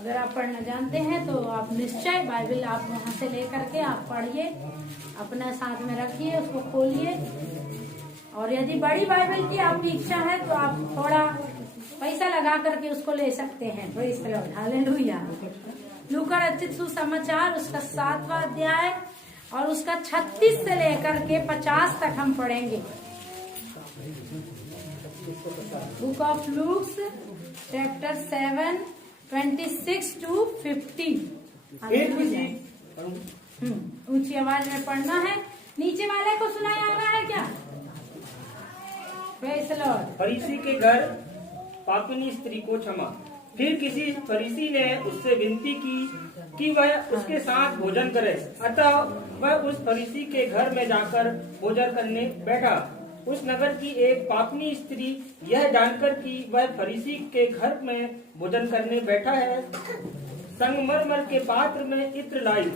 अगर आप पढ़ना जानते हैं तो आप निश्चय बाइबल आप वहाँ से लेकर के आप पढ़िए, अपना साथ में रखिए, उसको खोलिए। और यदि बड़ी बाइबल की आपकी इच्छा है तो आप थोड़ा पैसा लगा करके उसको ले सकते हैं। Praise the Lord, hallelujah. लूका रचित सुसमाचार उसका 7वां अध्याय और उसका 36 से लेकर के 50 तक हम पढ़ेंगे। Book of Luke's chapter 7 26 to 50। ऊंची आवाज में पढ़ना है। नीचे वाले को सुनाया आ रहा है क्या? Praise the Lord. फरीसी के घर पापिनी स्त्री को क्षमा। फिर किसी फरीसी ने उससे विनती की कि वह उसके साथ भोजन करे। अतः वह उस फरीसी के घर में जाकर भोजन करने बैठा। उस नगर की एक पापनी स्त्री यह जानकर कि वह फरीसी के घर में भोजन करने बैठा है, संगमरमर के पात्र में इत्र लाई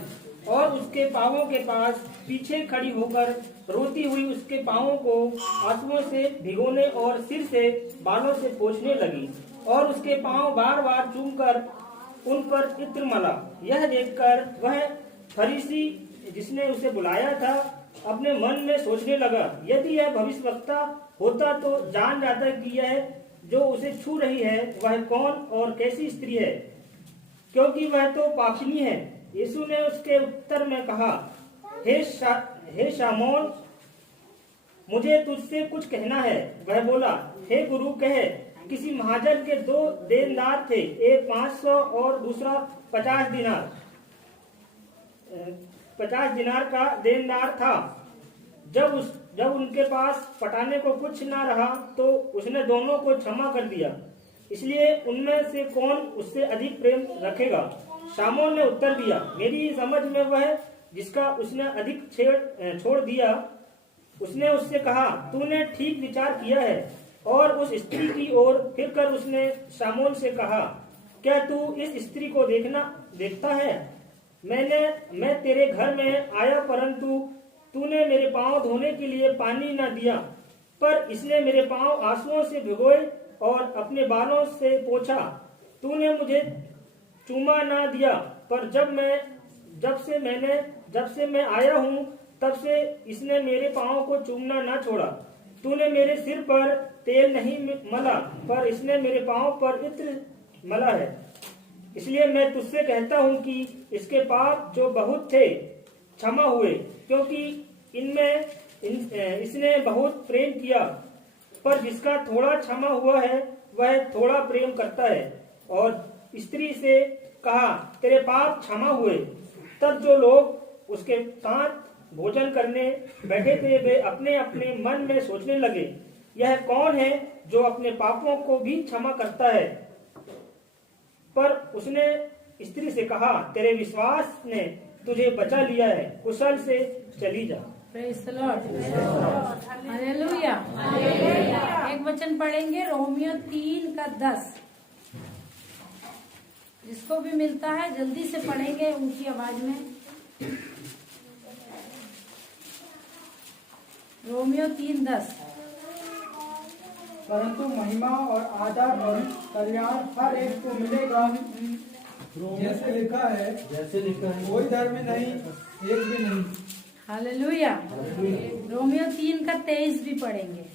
और उसके पांवों के पास पीछे खड़ी होकर रोती हुई उसके पांवों को आंसुओं से भिगोने और सिर से बालों से पोंछने लगी और उसके पांव बार बार चूमकर उन पर इत्र मला। यह देखकर वह फरीसी जिसने उसे बुलाया था अपने मन में सोचने लगा, यदि यह भविष्यवक्ता होता तो जान जाता कि यह जो उसे छू रही है वह कौन और कैसी स्त्री है, क्योंकि वह तो पापिनी है। यीशु ने उसके उत्तर में कहा, हे शामौन, मुझे तुझसे कुछ कहना है। वह बोला, हे गुरु कह। किसी महाजन के 2 देनदार थे, एक 500 और दूसरा 50 दिनार। 50 दिनार का देनदार था। जब उनके पास पटाने को कुछ ना रहा तो उसने दोनों को क्षमा कर दिया। इसलिए उनमें से कौन उससे अधिक प्रेम रखेगा? शामौन ने उत्तर दिया, मेरी समझ में वह जिसका उसने अधिक छोड़ दिया। उसने उससे कहा, तूने ठीक विचार किया है। और उस स्त्री की ओर फिरकर उसने शामौन से कहा, क्या तू इस स्त्री को देखता है? मैं तेरे घर में आया, परंतु तूने मेरे पांव धोने के लिए पानी न दिया, पर इसने मेरे पांव आंसुओं से भिगोए और अपने बालों से पोंछा। तूने मुझे चूमा न दिया, पर जब से मैं आया हूँ तब से इसने मेरे पांव को चूमना न छोड़ा। तूने मेरे सिर पर तेल नहीं मला, पर इसने मेरे पांव पर इत्र मला है। इसलिए मैं तुझसे कहता हूँ कि इसके पाप जो बहुत थे क्षमा हुए, क्योंकि इसने बहुत प्रेम किया। पर जिसका थोड़ा क्षमा हुआ है वह थोड़ा प्रेम करता है। और स्त्री से कहा, तेरे पाप क्षमा हुए। तब जो लोग उसके साथ भोजन करने बैठे थे वे अपने अपने मन में सोचने लगे, यह कौन है जो अपने पापों को भी क्षमा करता है? पर उसने स्त्री से कहा, तेरे विश्वास ने तुझे बचा लिया है, कुशल से चली जा। Praise the Lord, hallelujah. एक वचन पढ़ेंगे, रोमियो 3:10। जिसको भी मिलता है जल्दी से पढ़ेंगे ऊंची आवाज में। रोमियो 3:10। परंतु महिमा और आदर और कल्याण हर एक को मिलेगा, जैसे लिखा है कोई धर्म नहीं, एक भी नहीं। हालेलुया। रोमियो 3:23 भी पढ़ेंगे।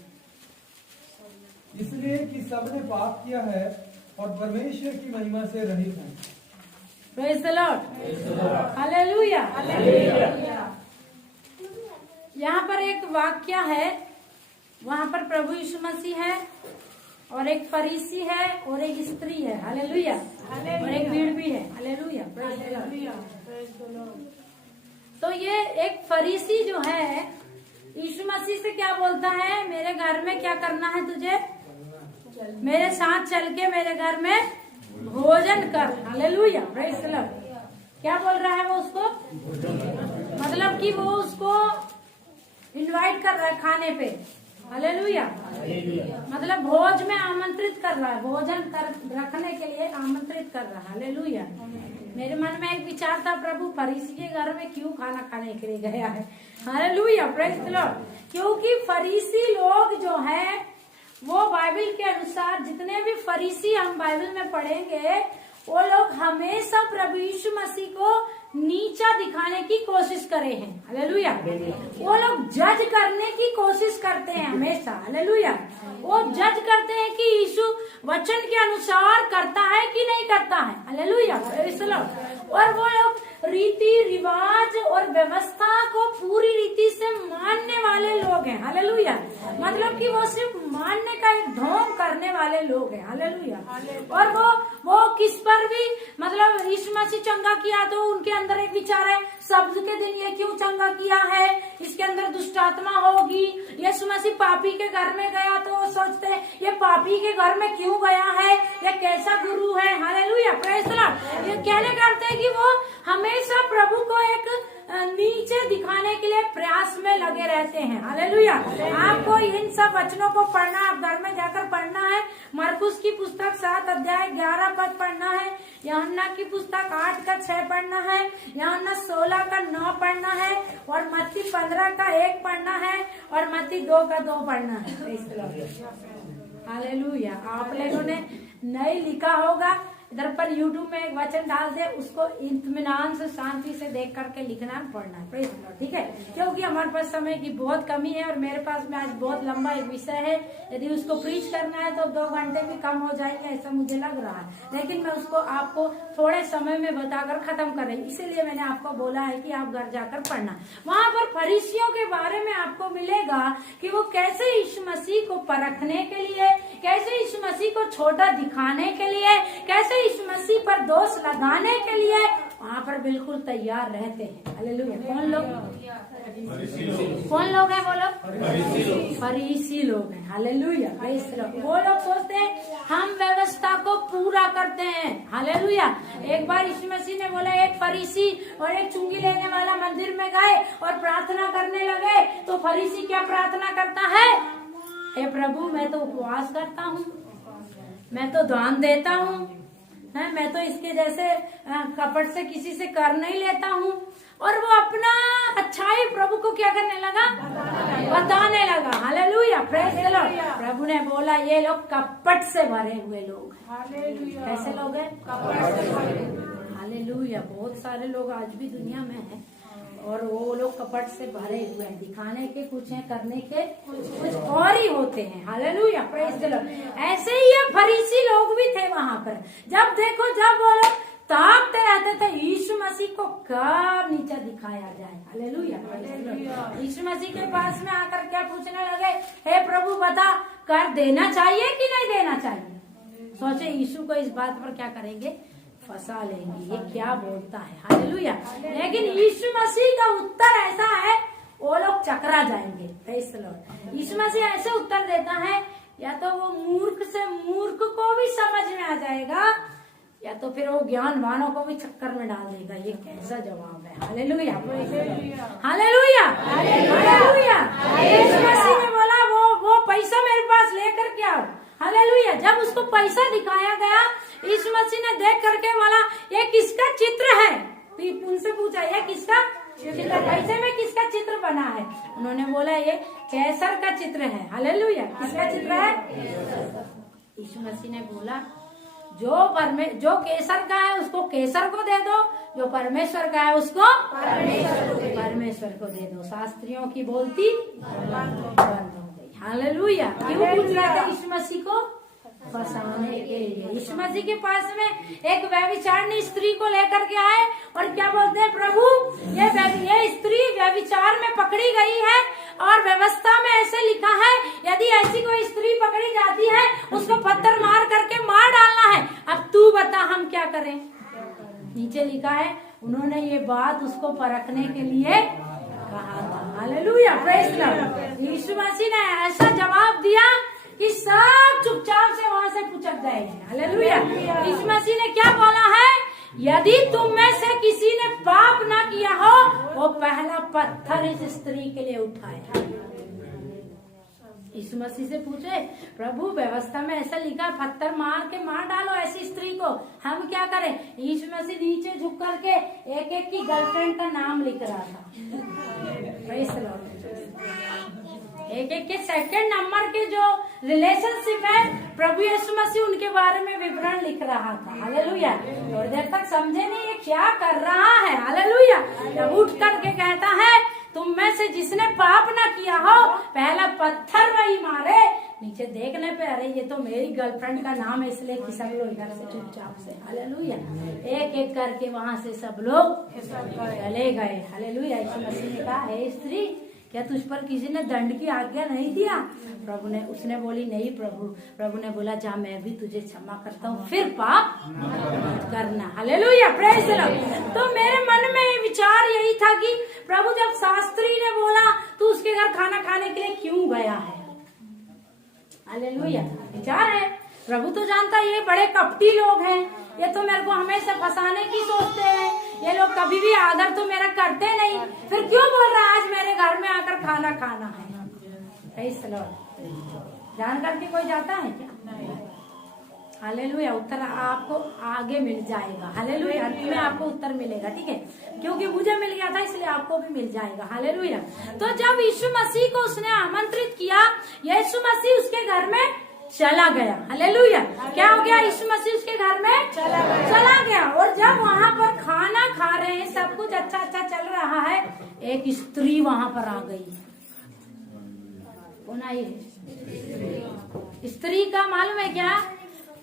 इसलिए कि सबने पाप किया है और परमेश्वर की महिमा से रहित हैं। Praise the Lord, hallelujah. यहाँ पर एक वाक्य है, वहाँ पर प्रभु यीशु मसीह है और एक फरीसी है और एक स्त्री है। हालेलुया। और एक भीड़ भी है। हालेलुया। तो ये एक फरीसी जो है यीशु मसीह से क्या बोलता है, मेरे घर में क्या करना है तुझे? मेरे साथ चल के मेरे घर में भोजन कर। Hallelujah, praise the Lord. क्या बोल रहा है वो उसको? मतलब कि वो उसको इनवाइट कर रहा है खाने पे। हालेलुया। मतलब भोज में आमंत्रित कर रहा है, भोजन कर रखने के लिए आमंत्रित कर रहा है। हालेलुया। मेरे मन में एक विचार था, प्रभु फरीसी के घर में क्यों खाना खाने के लिए गया है? Hallelujah, praise the Lord. क्योंकि फरीसी लोग जो है वो बाइबल के अनुसार, जितने भी फरीसी हम बाइबल में पढ़ेंगे वो लोग हमेशा प्रभु यीशु मसीह को नीचा दिखाने की कोशिश करे हैं। हालेलुया। वो लोग जज करने की कोशिश करते हैं हमेशा। हालेलुया। वो जज करते हैं कि यीशु वचन के अनुसार करता है कि नहीं करता है। हालेलुया। और वो लोग रीति रिवाज और व्यवस्था को पूरी रीति से मानने वाले लोग हैं। हालेलुया। मतलब कि वो सिर्फ मानने का एक ढोंग करने वाले लोग हैं। हालेलुया। और वो किस पर भी मतलब यीशु मसीह चंगा किया तो उनके अंदर एक विचार है, शब्द के दिन ये क्यों चंगा किया है, इसके अंदर दुष्ट आत्मा होगी। यीशु मसीह पापी के घर में गया तो वो सोचते हैं ये पापी के घर में क्यों गया है, ये कैसा गुरु है। हालेलुया। Praise the Lord. ये कहने करते हैं कि वो हमेशा प्रभु को एक नीचे दिखाने के लिए प्रयास में लगे रहते हैं। हालेलुया। आपको इन सब वचनों को पढ़ना, आप घर में जाकर पढ़ना है। मरकुस की पुस्तक 7 अध्याय 11 पद पढ़ना है। यूहन्ना की पुस्तक 8 का 6 पढ़ना है। यूहन्ना 16 का 9 पढ़ना है और मत्ती 15 का 1 पढ़ना है और मत्ती 2 का 2 पढ़ना है। हालेलुया। आप लोगों ने नहीं लिखा होगा, इधर पर यूट्यूब में एक वचन डाल दे, उसको इत्मीनान से शांति से देख करके लिखना है, पढ़ना है। Praise the Lord. ठीक है, क्योंकि हमारे पास समय की बहुत कमी है और मेरे पास में आज बहुत लंबा एक विषय है। यदि उसको प्रीच करना है तो 2 घंटे भी कम हो जाएंगे, ऐसा मुझे लग रहा है। लेकिन मैं उसको आपको थोड़े समय में बताकर खत्म करें, इसीलिए मैंने आपको बोला है कि आप घर जाकर पढ़ना। वहाँ पर फरीसियों के बारे में आपको मिलेगा कि वो कैसे यीशु मसीह को परखने के लिए, कैसे यीशु मसीह को छोटा दिखाने के लिए, कैसे यीशु मसीह पर दोष लगाने के लिए वहाँ पर बिल्कुल तैयार रहते हैं। हालेलुया। कौन लोग हैं वो लोग? फरीसी लोग हैं। हालेलुया। वो लोग सोचते हैं हम व्यवस्था को पूरा करते हैं। हालेलुया। एक बार यीशु मसीह ने बोला, एक फरीसी और एक चुंगी लेने वाला मंदिर में गए और प्रार्थना करने लगे। तो फरीसी क्या प्रार्थना करता है? हे प्रभु, मैं तो उपवास करता हूँ, मैं तो दान देता हूँ, मैं तो इसके जैसे कपट से किसी से कर नहीं लेता हूँ। और वो अपना अच्छाई प्रभु को क्या करने लगा? बताने लगा। हालेलुया। Praise the Lord. प्रभु ने बोला ये लोग कपट से भरे हुए लोग हैं। कैसे लोग हैं? हालेलुया। बहुत सारे लोग आज भी दुनिया में हैं और वो लोग कपट से भरे हुए हैं। दिखाने के कुछ हैं, करने के कुछ और ही होते हैं। हालेलुया। Praise the Lord. ऐसे ही ये फरीसी लोग भी थे वहाँ पर। जब देखो, जब वो लोग ताकते रहते थे यीशु मसीह को कब नीचा दिखाया जाए। हालेलुया। यीशु मसीह के पास में आकर क्या पूछने लगे? हे प्रभु, बता, कर देना चाहिए कि नहीं देना चाहिए? सोचे यीशु को इस बात पर क्या करेंगे? फंसा लेंगे, ये क्या बोलता है। हालेलुया। लेकिन यीशु मसीह का उत्तर ऐसा है, वो लोग चकरा जाएंगे। Praise the Lord. यीशु मसीह ऐसे उत्तर देता है, या तो वो मूर्ख से मूर्ख को भी समझ में आ जाएगा, या तो फिर वो ज्ञानवानों को भी चक्कर में डाल देगा। ये कैसा जवाब है। हालेलुया। हालेलुया। हालेलुया। यीशु मसीह ने बोला वो पैसा मेरे पास लेकर के आओ। हालेलुया। जब उसको पैसा दिखाया गया, यीशु मसीह ने देख करके बोला ये किसका चित्र है? उनसे पूछा ये किसका चित्र, पैसे में किसका चित्र बना है? उन्होंने बोला ये कैसर का चित्र है। हालेलुया। किसका चित्र है? यीशु मसीह ने बोला जो केसर का है उसको केसर को दे दो, जो परमेश्वर का है उसको परमेश्वर को दे दो। शास्त्रियों की बोलती बंद हो गई। हालेलुया। क्यों पूछ रहा था? यीशु मसीह को फंसाने के लिए। यीशु मसीह के पास में एक व्यभिचारिणी स्त्री को लेकर के आए और क्या बोलते हैं? प्रभु, ये स्त्री व्यभिचार में पकड़ी गई है और व्यवस्था में ऐसे लिखा है यदि ऐसी कोई स्त्री पकड़ी जाती है उसको पत्थर मार करके मार डालना है। अब तू बता हम क्या करें? नीचे लिखा है, उन्होंने ये बात उसको परखने के लिए कहा था। हालेलुया। Praise the Lord. यीशु मसीह ने ऐसा जवाब दिया कि सब चुपचाप से वहाँ से पुचक जाएंगे। हालेलुया। यीशु मसीह ने क्या बोला है? यदि तुम में से किसी ने पाप ना किया हो, वो पहला पत्थर इस स्त्री के लिए उठाए। यीशु मसीह से पूछे, प्रभु व्यवस्था में ऐसा लिखा, पत्थर मार के मार डालो ऐसी स्त्री को, हम क्या करें? यीशु मसीह नीचे झुक करके एक एक की गर्लफ्रेंड का नाम लिख रहा था। Praise the Lord. एक एक के सेकंड नंबर के जो रिलेशनशिप है प्रभु यीशु मसीह उनके बारे में विवरण लिख रहा था। हालेलुया। थोड़ी देर तक समझे नहीं ये क्या कर रहा है। हालेलुया। जब उठ करके कहता है तुम में से जिसने पाप ना किया हो पहला पत्थर वही मारे। नीचे देखने पे अरे ये तो मेरी गर्लफ्रेंड का नाम है इसलिए खिसक लो इधर से चुपचाप से। हालेलुया। एक एक करके वहां से सब लोग चले गए। हालेलुया। यीशु मसीह ने कहा हे स्त्री क्या तुझ पर किसी ने दंड की आज्ञा नहीं दिया? उसने बोली नहीं प्रभु। प्रभु ने बोला जा मैं भी तुझे क्षमा करता हूँ फिर पाप करना। हालेलुया। Praise the Lord. तो मेरे मन में ये विचार यही था कि प्रभु जब शास्त्री ने बोला तू उसके घर खाना खाने के लिए क्यों गया है? हालेलुया। विचार है प्रभु तो जानता है ये बड़े कपटी लोग हैं, ये तो मेरे को हमेशा फंसाने की सोचते हैं, ये लोग कभी भी आदर तो मेरा करते नहीं, फिर क्यों बोल रहा आज मेरे घर में आकर खाना खाना है? Praise the Lord. जान करके कोई जाता है क्या? हालेलुया। उत्तर आपको आगे मिल जाएगा। हालेलुया। अंत में आपको उत्तर मिलेगा। ठीक है, क्योंकि मुझे मिल गया था इसलिए आपको भी मिल जाएगा। हालेलुया। तो जब यीशु मसीह को उसने आमंत्रित किया, यीशु मसीह उसके घर में चला गया। हालेलुया। क्या हो गया? यीशु मसीह उसके घर में चला गया। और जब वहाँ पर खाना खा रहे हैं, सब कुछ अच्छा अच्छा चल रहा है, एक स्त्री वहाँ पर आ गई। कौन आई है? स्त्री का मालूम है क्या?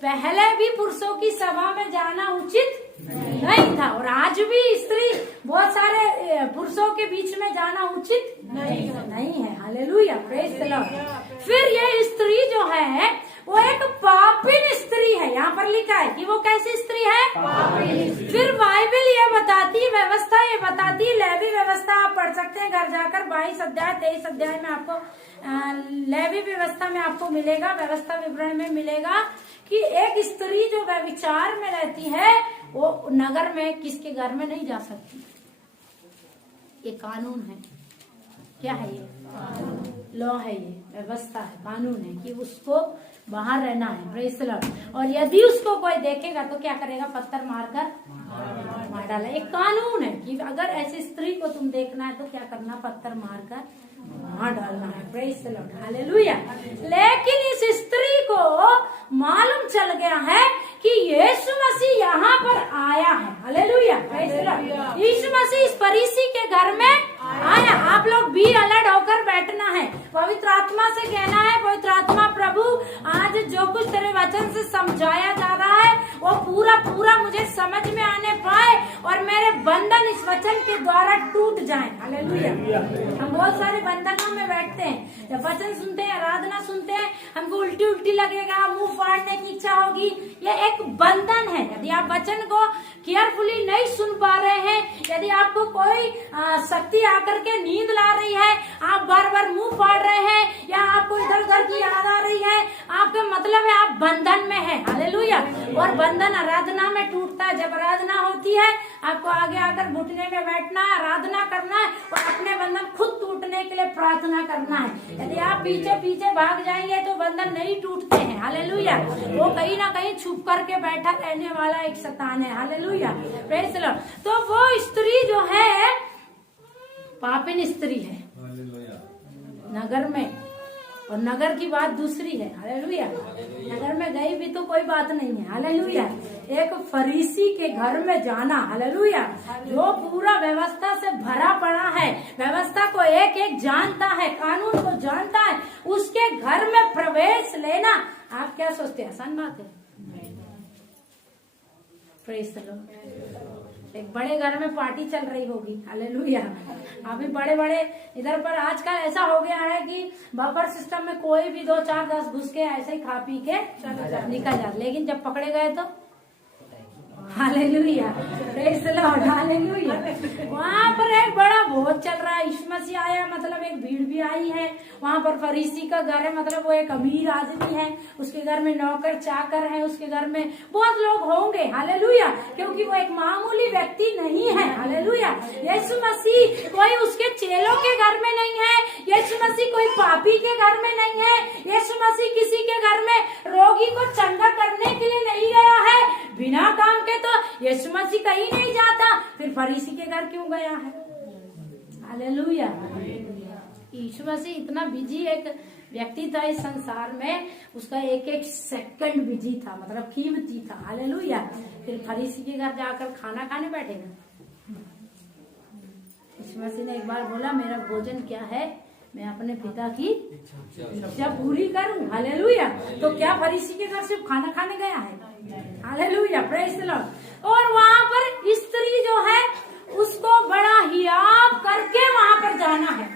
पहले भी पुरुषों की सभा में जाना उचित नहीं था और आज भी स्त्री बहुत सारे पुरुषों के बीच में जाना उचित नहीं है। हालेलुया। Praise the Lord. फिर ये स्त्री जो है वो एक पापिन स्त्री है। यहाँ पर लिखा है कि वो कैसी स्त्री है? फिर बाइबल ये बताती, व्यवस्था ये बताती, लेवी व्यवस्था आप पढ़ सकते हैं घर जाकर 22 अध्याय 23 अध्याय में आपको लेवी व्यवस्था में आपको मिलेगा, व्यवस्था विवरण में मिलेगा कि एक स्त्री जो व्यभिचार में रहती है वो नगर में किसके घर में नहीं जा सकती। ये कानून है। क्या है ये? लॉ है, ये व्यवस्था है, कानून है कि उसको बाहर रहना है। Praise the Lord. और यदि उसको कोई देखेगा तो क्या करेगा? पत्थर मारकर मार डाला। एक कानून है कि अगर ऐसी स्त्री को तुम देखना है तो क्या करना? पत्थर मारकर मार डालना है। Praise the Lord. हालेलुया। लेकिन इस स्त्री को मालूम चल गया है कि यीशु मसीह यहाँ पर आया है। हालेलुया। Praise the Lord. यीशु मसीह इस फरीसी के घर में आया। आप लोग भी अलर्ट होकर बैठना है, पवित्र आत्मा से कहना है पवित्र आत्मा प्रभु आज जो कुछ तेरे वचन से समझाया जा रहा है वो पूरा पूरा मुझे समझ में आने पाए और मेरे बंधन इस वचन के द्वारा टूट जाएं। हालेलुया। हम बहुत सारे बंधनों में बैठते हैं, जब वचन सुनते हैं, आराधना सुनते हैं, हमको उल्टी उल्टी लगेगा, मुंह फाड़ने की इच्छा होगी। ये एक बंधन है। यदि आप वचन को केयरफुली नहीं सुन पा रहे हैं, यदि आपको कोई शक्ति आकर के नींद ला रही है, आप बार बार मुंह फाड़ रहे हैं या आपको इधर उधर की याद आ रही है, आपका मतलब है आप बंधन में है। हालेलुया। और बंधन आराधना में टूटता है। जब आराधना होती है आपको आगे आकर घुटने में बैठना है, आराधना करना है और अपने बंधन खुद टूटने के लिए प्रार्थना करना है। यदि आप पीछे पीछे भाग जाएंगे तो बंधन नहीं टूटते हैं। हालेलुया। वो कहीं ना कहीं छुप करके बैठा रहने वाला एक शैतान है। हालेलुया। Praise the Lord. तो वो स्त्री जो है पापिन स्त्री है नगर में, और नगर की बात दूसरी है। हालेलुया। नगर में गई भी तो कोई बात नहीं है। हालेलुया। एक फरीसी के घर में जाना, हालेलुया, जो पूरा व्यवस्था से भरा पड़ा है, व्यवस्था को एक एक जानता है, कानून को जानता है, उसके घर में प्रवेश लेना आप क्या सोचते हैं? आसान बात है? Praise the Lord. एक बड़े घर में पार्टी चल रही होगी। हालेलुया। अभी बड़े बड़े इधर पर आजकल ऐसा हो गया है कि बफर सिस्टम में कोई भी 2 4 10 घुस के ऐसे ही खा पी के निकल जाते, लेकिन जब पकड़े गए तो hallelujah. Praise the Lord. Hallelujah. वहाँ पर एक बड़ा भोज चल रहा है, यीशु मसीह आया मतलब एक भीड़ भी आई है। वहाँ पर फरीसी का घर है, मतलब वो एक अमीर आदमी है, उसके घर में नौकर चाकर है, उसके घर में बहुत लोग होंगे। हालेलुया। क्योंकि वो एक मामूली व्यक्ति नहीं है। हालेलुया। यीशु मसीह कोई उसके चेलों के घर में नहीं है, यीशु मसीह कोई पापी के घर में नहीं है, यीशु मसीह किसी के घर में रोगी को चंगा करने के लिए नहीं गया है। बिना काम के तो यीशु मसीह कहीं नहीं जाता, फिर फरीसी के घर क्यों गया है? हालेलुया। यीशु मसीह इतना बिजी एक व्यक्ति था इस संसार में, उसका एक एक सेकंड बिजी था, मतलब कीमती था। हालेलुया। फिर फरीसी के घर जाकर खाना खाने बैठेगा। यीशु मसीह ने एक बार बोला, मेरा भोजन क्या है, मैं अपने पिता की इच्छा पूरी करूं। हालेलुया। तो क्या फरीसी के घर सिर्फ खाना खाने गया है? Hallelujah, praise the Lord. और वहाँ पर स्त्री जो है उसको बड़ा हियाव करके वहाँ पर जाना है।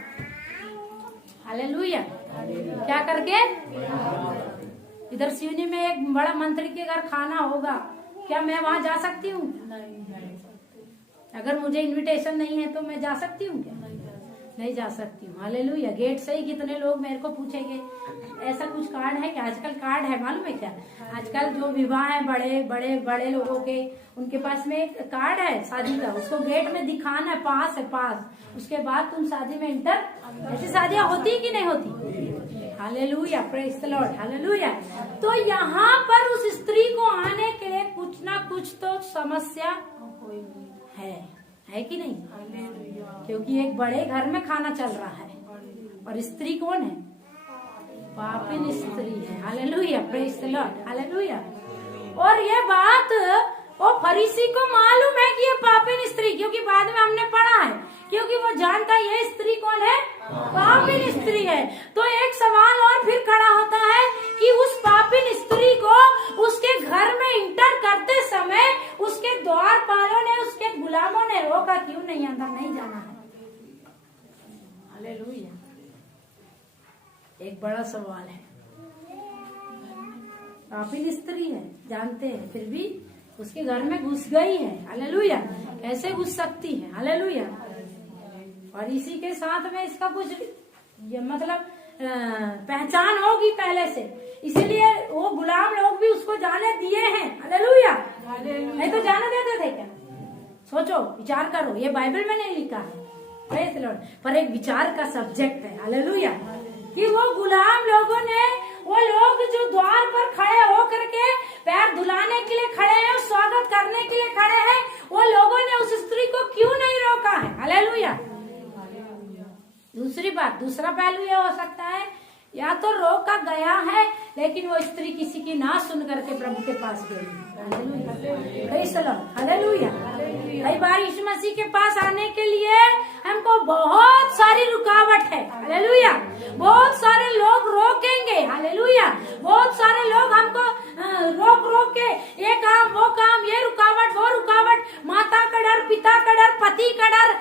हालेलुया। क्या करके? इधर सिवनी में एक बड़ा मंत्री के घर खाना होगा, क्या मैं वहाँ जा सकती हूँ? अगर मुझे इनविटेशन नहीं है तो मैं जा सकती हूँ क्या? नहीं जा सकती हूँ। हालेलुया। गेट से ही कितने लोग मेरे को पूछेंगे, ऐसा कुछ कार्ड है क्या? आजकल कार्ड है, मालूम है क्या? आजकल जो विवाह है बड़े बड़े बड़े लोगों के, उनके पास में एक कार्ड है शादी का, उसको गेट में दिखाना है, पास है पास, उसके बाद तुम शादी में इंटर। ऐसी शादियां होती कि नहीं होती? Hallelujah, praise the Lord. Hallelujah. तो यहाँ पर उस स्त्री को आने के लिए कुछ ना कुछ तो समस्या है कि नहीं? क्योंकि एक बड़े घर में खाना चल रहा है और स्त्री कौन है? पापिन स्त्री है। Hallelujah, praise the Lord. Hallelujah. और ये बात वो फरीसी को मालूम है कि ये पापिन स्त्री, क्योंकि बाद में हमने पढ़ा है, क्योंकि वो जानता है ये स्त्री कौन है? पापिन स्त्री है। तो एक सवाल और फिर खड़ा होता है कि उस पापिन स्त्री को उसके घर में इंटर करते समय उसके द्वारपालों ने, उसके गुलामों ने रोका क्यों नहीं? अंदर नहीं जाना है। हालेलुया। एक बड़ा सवाल है। पापिन स्त्री है, जानते हैं, फिर भी उसके घर में घुस गई है। हालेलुया। कैसे घुस सकती है? हालेलुया। और इसी के साथ में इसका कुछ मतलब पहचान होगी पहले से, इसीलिए वो गुलाम लोग भी उसको जाने दिए हैं। हालेलुया। नहीं तो जाने देते थे क्या? सोचो, विचार करो, ये बाइबल में नहीं लिखा है, प्रेज़ द लॉर्ड, पर एक विचार का सब्जेक्ट है। हालेलुया। कि वो गुलाम लोगों ने, वो लोग जो द्वार पर खड़े हो करके पैर धुलाने के लिए खड़े हैं, स्वागत करने के लिए खड़े हैं, वो लोगों ने उस स्त्री को क्यों नहीं रोका है? हालेलुया। दूसरी बात, दूसरा पहलू ये हो सकता है, या तो रोका गया है लेकिन वो स्त्री किसी की ना सुन करके प्रभु के पास गई। हालेलुया। कई बार यीशु मसीह के पास आने के लिए हमको बहुत सारी रुकावट है। हालेलुया। बहुत सारे लोग रोकेंगे। हालेलुया। बहुत सारे लोग हमको रोक के ये काम वो काम, ये रुकावट वो रुकावट, माता का डर, पिता का डर, पति का डर,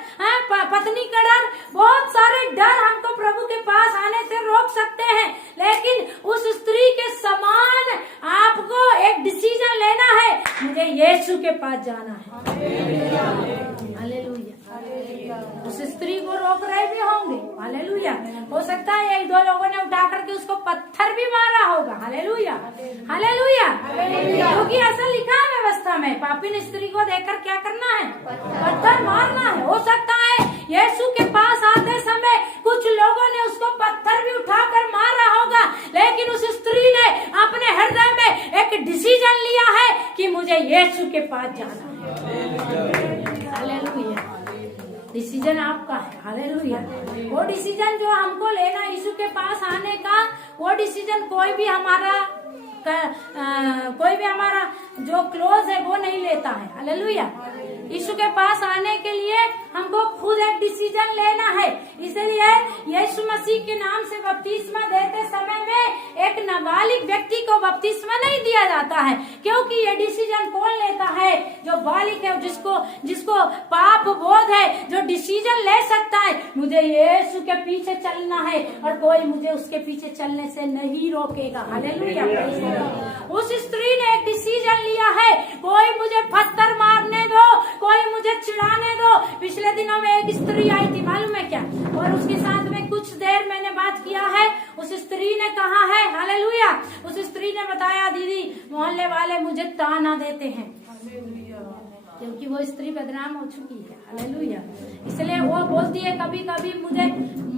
पत्नी का डर, बहुत सारे डर हमको प्रभु के पास आने से रोक सकते हैं। लेकिन उस स्त्री के समान आपको एक डिसीजन लेना है, मुझे यीशु के पास जाना है। हालेलुया। उस स्त्री को रोक रहे भी होंगे। हालेलुया। हो सकता है एक दो लोगों ने उठा करके उसको पत्थर भी मारा होगा। हालेलुया। हालेलुया। क्योंकि ऐसा लिखा है व्यवस्था में, पापिन स्त्री को देखकर क्या करना है? पत्थर मारना है। हो सकता है यीशु के पास आते समय कुछ लोगों ने उसको पत्थर भी उठाकर मारा होगा, लेकिन उस स्त्री ने अपने हृदय में एक डिसीजन लिया है कि मुझे यीशु के पास जाना है। हालेलुया। डिसीजन आपका है। हालेलुया। वो डिसीजन जो हमको लेना यीशु के पास आने का, वो डिसीजन कोई भी हमारा जो क्लोज है वो नहीं लेता है। हालेलुया। यीशु के पास आने के लिए हमको खुद एक डिसीजन लेना है। इसलिए यीशु मसीह के नाम से बपतिस्मा देते समय में एक नाबालिग व्यक्ति को बपतिस्मा नहीं दिया जाता है, क्योंकि ये डिसीजन कौन लेता है? जो बालिग है, जिसको पाप बोध है, जो डिसीजन ले सकता है मुझे यीशु के पीछे चलना है और कोई मुझे उसके पीछे चलने से नहीं रोकेगा। हालेलुया। उस स्त्री ने एक डिसीजन लिया है, कोई मुझे पत्थर मारने दो, कोई मुझे चिढ़ाने दो। पिछले दिनों में एक स्त्री आई थी, मालूम है क्या? और उसके साथ में कुछ देर मैंने बात किया है। उस स्त्री ने कहा है, हालेलुया, उस स्त्री ने बताया, दीदी मोहल्ले वाले मुझे ताना देते हैं, क्योंकि वो स्त्री बदनाम हो चुकी है। हालेलुया। इसलिए वो बोलती है कभी कभी मुझे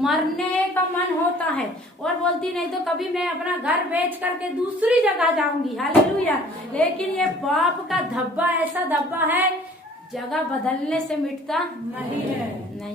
मरने का मन होता है, और बोलती नहीं तो कभी मैं अपना घर बेच करके दूसरी जगह जाऊंगी। हालेलुया। लेकिन ये पाप का धब्बा ऐसा धब्बा है, जगह बदलने से मिटता नहीं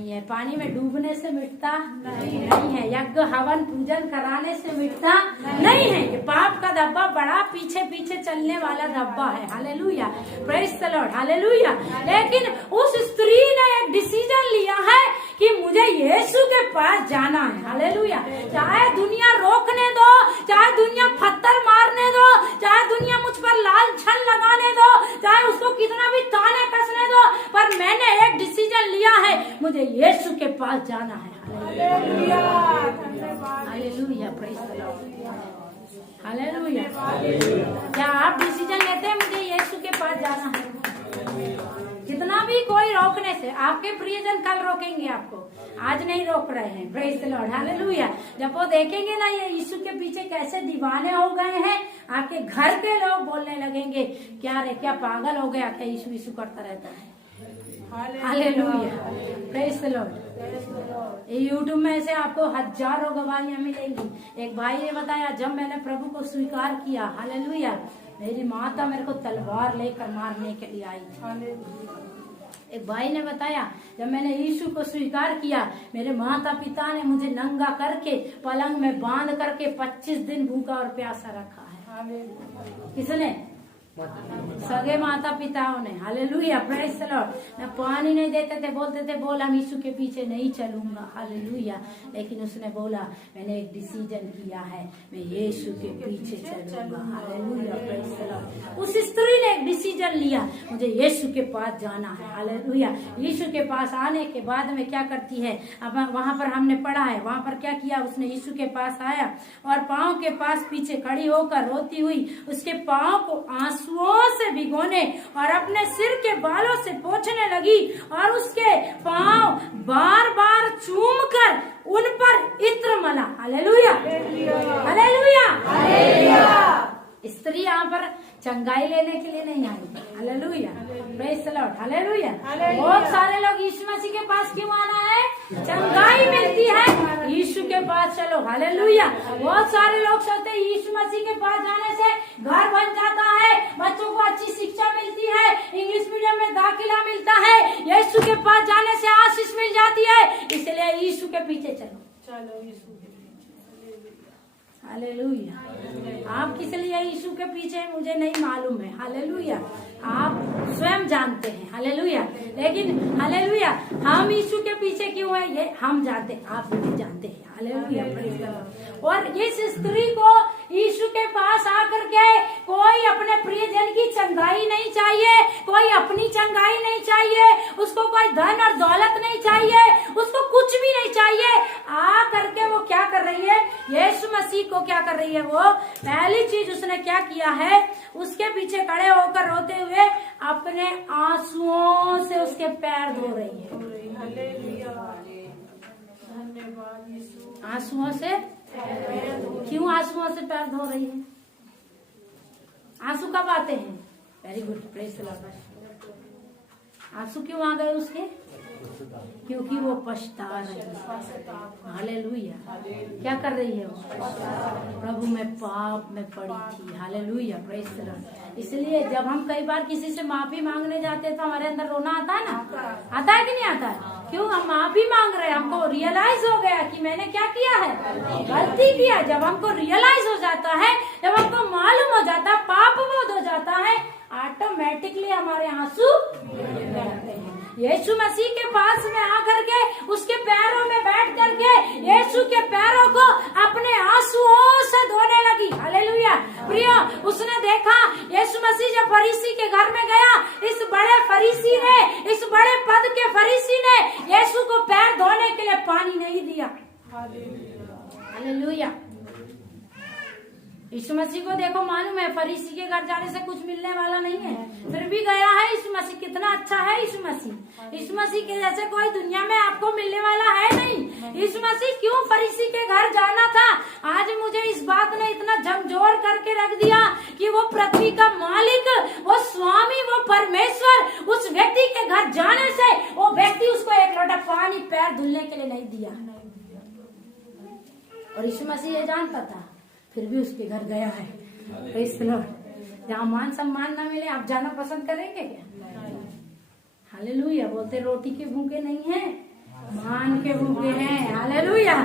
है। पानी में डूबने से मिटता नहीं है। यज्ञ हवन पूजन कराने से मिटता नहीं है। ये पाप का धब्बा बड़ा पीछे पीछे चलने वाला धब्बा है। Hallelujah, praise the Lord, hallelujah. लेकिन उस स्त्री ने एक डिसीजन लिया है कि मुझे यीशु के पास जाना है। हालेलुया। चाहे दुनिया रोकने दो, चाहे दुनिया पत्थर मारने दो, चाहे दुनिया मुझ पर लाल छन लगाने दो, चाहे उसको कितना भी ताने कसने दो, पर मैंने एक डिसीजन लिया है, मुझे यीशु के पास जाना है। Hallelujah, hallelujah, praise the Lord, hallelujah. क्या आप डिसीजन लेते हैं मुझे यीशु के पास जाना है? जितना भी कोई रोकने से, आपके प्रियजन कल रोकेंगे आपको, आज नहीं रोक रहे हैं। Praise the Lord, hallelujah. जब वो देखेंगे ना ये यीशु के पीछे कैसे दीवाने हो गए हैं, आपके घर के लोग बोलने लगेंगे, क्या रे, क्या पागल हो गया क्या, यीशु यीशु करता रहता है। Hallelujah, praise the Lord. YouTube में से आपको हजारों गवाहियां मिलेंगी। एक भाई ने बताया, जब मैंने प्रभु को स्वीकार किया, हालेलुया, मेरी माता मेरे को तलवार लेकर मारने के लिए आई थी। एक भाई ने बताया, जब मैंने यीशु को स्वीकार किया, मेरे माता पिता ने मुझे नंगा करके पलंग में बांध करके 25 दिन भूखा और प्यासा रखा है। किसने? सगे माता पिताओं ने। Hallelujah, praise the Lord. न पानी नहीं देते थे, बोलते थे बोल हम यीशु के पीछे नहीं चलूंगा। हालेलुया। लेकिन उसने बोला, मैंने एक डिसीजन किया है, मैं यीशु के पीछे चलूंगा। Hallelujah, praise the Lord. उस स्त्री ने एक डिसीजन लिया, मुझे यीशु के पास जाना है। हालेलुया। यीशु के पास आने के बाद में क्या करती है, अब वहां पर हमने पढ़ा है, वहां पर क्या किया, उसने यीशु के पास आया और पांव के पास पीछे खड़ी होकर रोती हुई उसके पांव को आंसुओं से भिगोने और अपने सिर के बालों से पोंछने लगी और उसके पांव बार बार चूम कर उन पर इत्र मला। Hallelujah, hallelujah, hallelujah. स्त्री यहाँ पर चंगाई लेने के लिए नहीं आई। Hallelujah, praise the Lord, hallelujah. बहुत सारे लोग यीशु मसीह के पास क्यों आना है? चंगाई मिलती है, यीशु के पास चलो। हालेलुया। बहुत सारे लोग सोचते हैं यीशु मसीह के पास जाने से घर बन जाता है, बच्चों को अच्छी शिक्षा मिलती है, इंग्लिश मीडियम में दाखिला मिलता है, यीशु के पास जाने से आशीष मिल जाती है, इसलिए यीशु के पीछे चलो। यीशु के पीछे। हालेलुया। आप किस लिए यीशु के पीछे मुझे नहीं मालूम है। हालेलुया, आप स्वयं जानते हैं। हालेलुया। लेकिन हालेलुया, हम यीशु के पीछे क्यों है ये हम जानते हैं, आप भी जानते हैं। Hallelujah, praise the Lord. और इस स्त्री को यीशु के पास आकर के कोई अपने प्रियजन की चंगाई नहीं चाहिए, कोई अपनी चंगाई नहीं चाहिए, उसको कोई धन और दौलत नहीं चाहिए, उसको कुछ भी नहीं चाहिए। आ करके वो क्या कर रही है, यीशु मसीह को क्या कर रही है, वो पहली चीज उसने क्या किया है, उसके पीछे खड़े होकर रोते हुए अपने आंसुओं से उसके पैर धो रही है। आंसुओं से क्यों आंसुओं से पैर धो रही है? आंसू कब आते हैं? Very good, praise the Lord. आंसू क्यों आ गए उसके? क्योंकि वो पछता रही है। हालेलुया। क्या कर रही है वो? प्रभु मैं पाप में पड़ी थी। Hallelujah, praise the Lord. इसलिए जब हम कई बार किसी से माफी मांगने जाते हैं तो हमारे अंदर रोना आता है ना, आता है कि नहीं आता है? क्यों? हम माफी मांग रहे हैं, हमको रियलाइज हो गया कि मैंने क्या किया है, गलती किया। जब हमको रियलाइज हो जाता है, जब हमको मालूम हो जाता है, पाप बोध हो जाता है, ऑटोमेटिकली हमारे आंसू बहते हैं। यीशु मसीह के पास में आकर के उसके पैरों में बैठ करके यीशु के पैरों को अपने आंसुओं से धोने लगी। हालेलुया। प्रिय, उसने देखा यीशु मसीह जब फरीसी के घर में गया, इस बड़े फरीसी ने, इस बड़े पद के फरीसी ने यीशु को पैर धोने के लिए पानी नहीं दिया। हालेलुया। यीशु मसीह को देखो मालूम है फरीसी के घर जाने से कुछ मिलने वाला नहीं है, फिर भी गया है यीशु मसीह। कितना अच्छा है यीशु मसीह। यीशु मसीह के जैसे कोई दुनिया में आपको मिलने वाला है नहीं। यीशु मसीह क्यों फरीसी के घर जाना था? आज मुझे इस बात ने इतना झकझोर करके रख दिया कि वो पृथ्वी का मालिक, वो स्वामी, वो परमेश्वर उस व्यक्ति के घर जाने से वो व्यक्ति उसको एक लोटा पानी पैर धुलने के लिए नहीं दिया। और यीशु मसीह ये जानता था, फिर भी उसके घर गया है। Praise the Lord. जहाँ मान सम्मान न मिले आप जाना पसंद करेंगे क्या? हालेलुया। बोलते रोटी के भूखे नहीं हैं, मान के भूखे हैं। हालेलुया।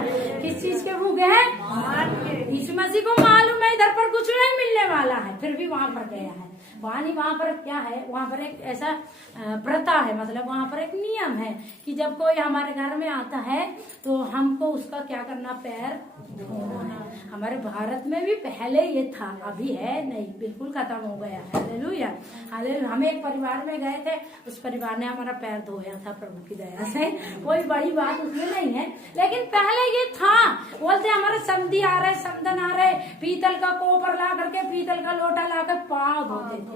किस चीज के भूखे हैं? मान के। यीशु मसीह को मालूम है इधर पर कुछ नहीं मिलने वाला है, फिर भी वहां पर गया है। वहां पर क्या है, वहां पर एक ऐसा प्रथा है, मतलब वहां पर एक नियम है कि जब कोई हमारे घर में आता है तो हमको उसका क्या करना, पैर धोना है। हमारे भारत में भी पहले ये था, अभी है नहीं, बिल्कुल खत्म हो गया है। हालेलुया। हालेलुया। हम एक परिवार में गए थे, उस परिवार ने हमारा पैर धोया था प्रभु की दया से, कोई बड़ी बात उसमें नहीं है, लेकिन पहले ये था। बोलते हमारे समधी आ रहे, समधन आ रहे, पीतल का कोपर ला करके, पीतल का लोटा ला कर पाँव धोते थे।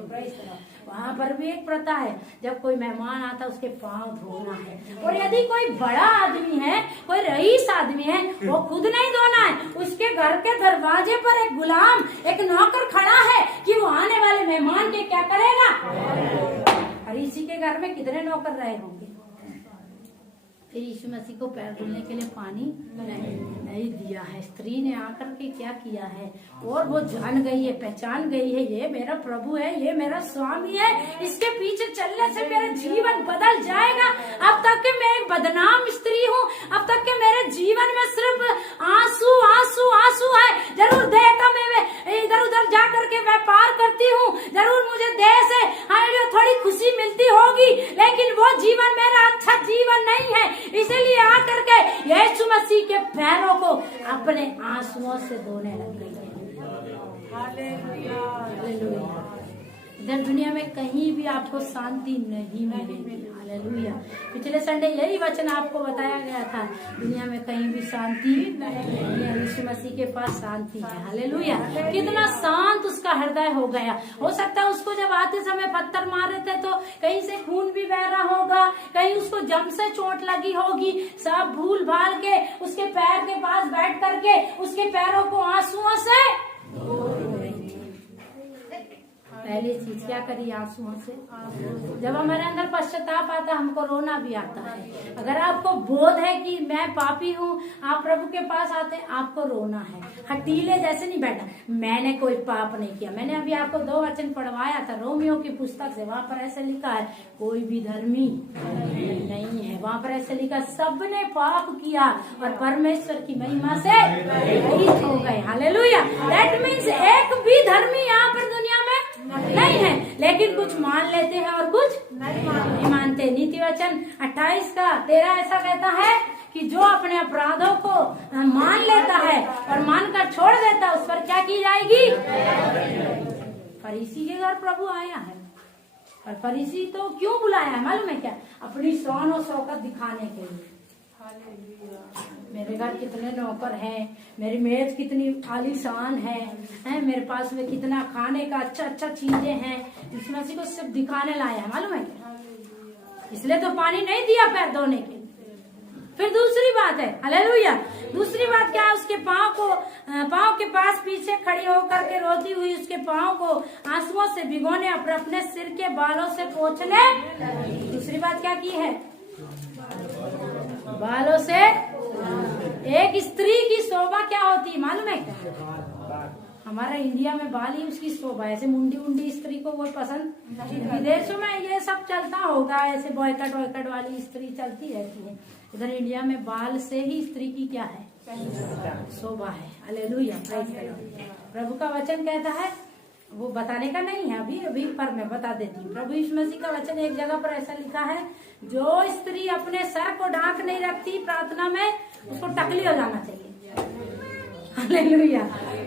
वहां पर भी एक प्रथा है, जब कोई मेहमान आता उसके पाँव धोना है। और यदि कोई बड़ा आदमी है, कोई रईस आदमी है, वो खुद नहीं धोना है, उसके घर के दरवाजे पर एक गुलाम, एक नौकर खड़ा है कि वो आने वाले मेहमान के क्या करेगा। और इसी के घर में कितने नौकर रहे होंगे। फिर यीशु मसीह को पैर धुलने के लिए पानी नहीं दिया है। स्त्री ने आकर के क्या किया है, और वो जान गई है, पहचान गई है, ये मेरा प्रभु है, ये मेरा स्वामी है, इसके पीछे चलने से मेरा जीवन बदल जाएगा। अब तक के मैं एक बदनाम स्त्री हूँ, अब तक के मेरे जीवन में सिर्फ आंसू आंसू आंसू है। जरूर देह का मैं इधर उधर जा करके व्यापार करती हूँ, जरूर मुझे देह से थोड़ी खुशी मिलती होगी, लेकिन वो जीवन मेरा अच्छा जीवन नहीं है। इसलिए आकर के यीशु मसीह के पैरों को अपने आंसुओं से धोने लग गई है। हालेलुया। इधर दुनिया में कहीं भी आपको शांति नहीं मिलेगी। हालेलुया। पिछले संडे यही वचन आपको बताया गया था, दुनिया में कहीं भी शांति नहीं है, यीशु मसीह के पास शांति है। हालेलुया। कितना शांत उसका हृदय हो गया। हो सकता है उसको जब आते समय पत्थर मारे थे तो कहीं से खून भी बह रहा होगा, कहीं उसको जम से चोट लगी होगी, सब भूल भाल के उसके पैर के पास बैठ करके उसके पैरों को आंसुओं से पहली चीज क्या करी, आंसुओं से। जब हमारे अंदर पश्चाताप आता है, हमको रोना भी आता है। अगर आपको बोध है कि मैं पापी हूँ, आप प्रभु के पास आते हैं, आपको रोना है। हटीले जैसे नहीं बैठा, मैंने कोई पाप नहीं किया। मैंने अभी आपको 2 वचन पढ़वाया था रोमियो की पुस्तक से, वहाँ पर ऐसे लिखा है, कोई भी धर्मी नहीं है। वहाँ पर ऐसे लिखा, सबने पाप किया और परमेश्वर की महिमा से रहित हो गए। हालेलुया। दैट मीन्स एक भी धर्मी यहाँ पर दुनिया में नहीं है, लेकिन कुछ मान लेते हैं और कुछ नहीं मानते। नीति वचन 28 का 13 ऐसा कहता है कि जो अपने अपराधों को मान लेता है और मानकर छोड़ देता है, उस पर क्या की जाएगी। फरीसी के घर प्रभु आया है, और फरीसी तो क्यों बुलाया है मालूम है क्या, अपनी शान और शौकत दिखाने के लिए। मेरे घर कितने नौकर हैं, मेरी मेज कितनी आलीशान है, मेरे पास में कितना खाने का अच्छा अच्छा चीजें हैं, यीशु मसीह को सिर्फ दिखाने लाया है मालूम है क्या। इसलिए तो पानी नहीं दिया पैर धोने के। फिर दूसरी बात है, हालेलुया, दूसरी बात क्या है, उसके पाँव के पास पीछे खड़ी होकर के रोती हुई उसके पाँव को आंसुओं से भिगोने, अपने सिर के बालों से पोंछने। दूसरी बात क्या की है, बालों से। एक स्त्री की शोभा क्या होती है मालूम है क्या, हमारा इंडिया में बाल ही उसकी शोभा, ऐसे मुंडी उंडी स्त्री को वो पसंद। विदेशों में ये सब चलता होगा, ऐसे बॉयकट वॉयकट वाली स्त्री चलती रहती है। इधर इंडिया में बाल से ही स्त्री की क्या है, शोभा है। हालेलुया। प्रभु का वचन कहता है, वो बताने का नहीं है अभी पर मैं बता देती हूँ। प्रभु यीशु मसीह का वचन एक जगह पर ऐसा लिखा है, जो स्त्री अपने सर को ढांक नहीं रखती प्रार्थना में, उसको टकली हो जाना चाहिए। Hallelujah,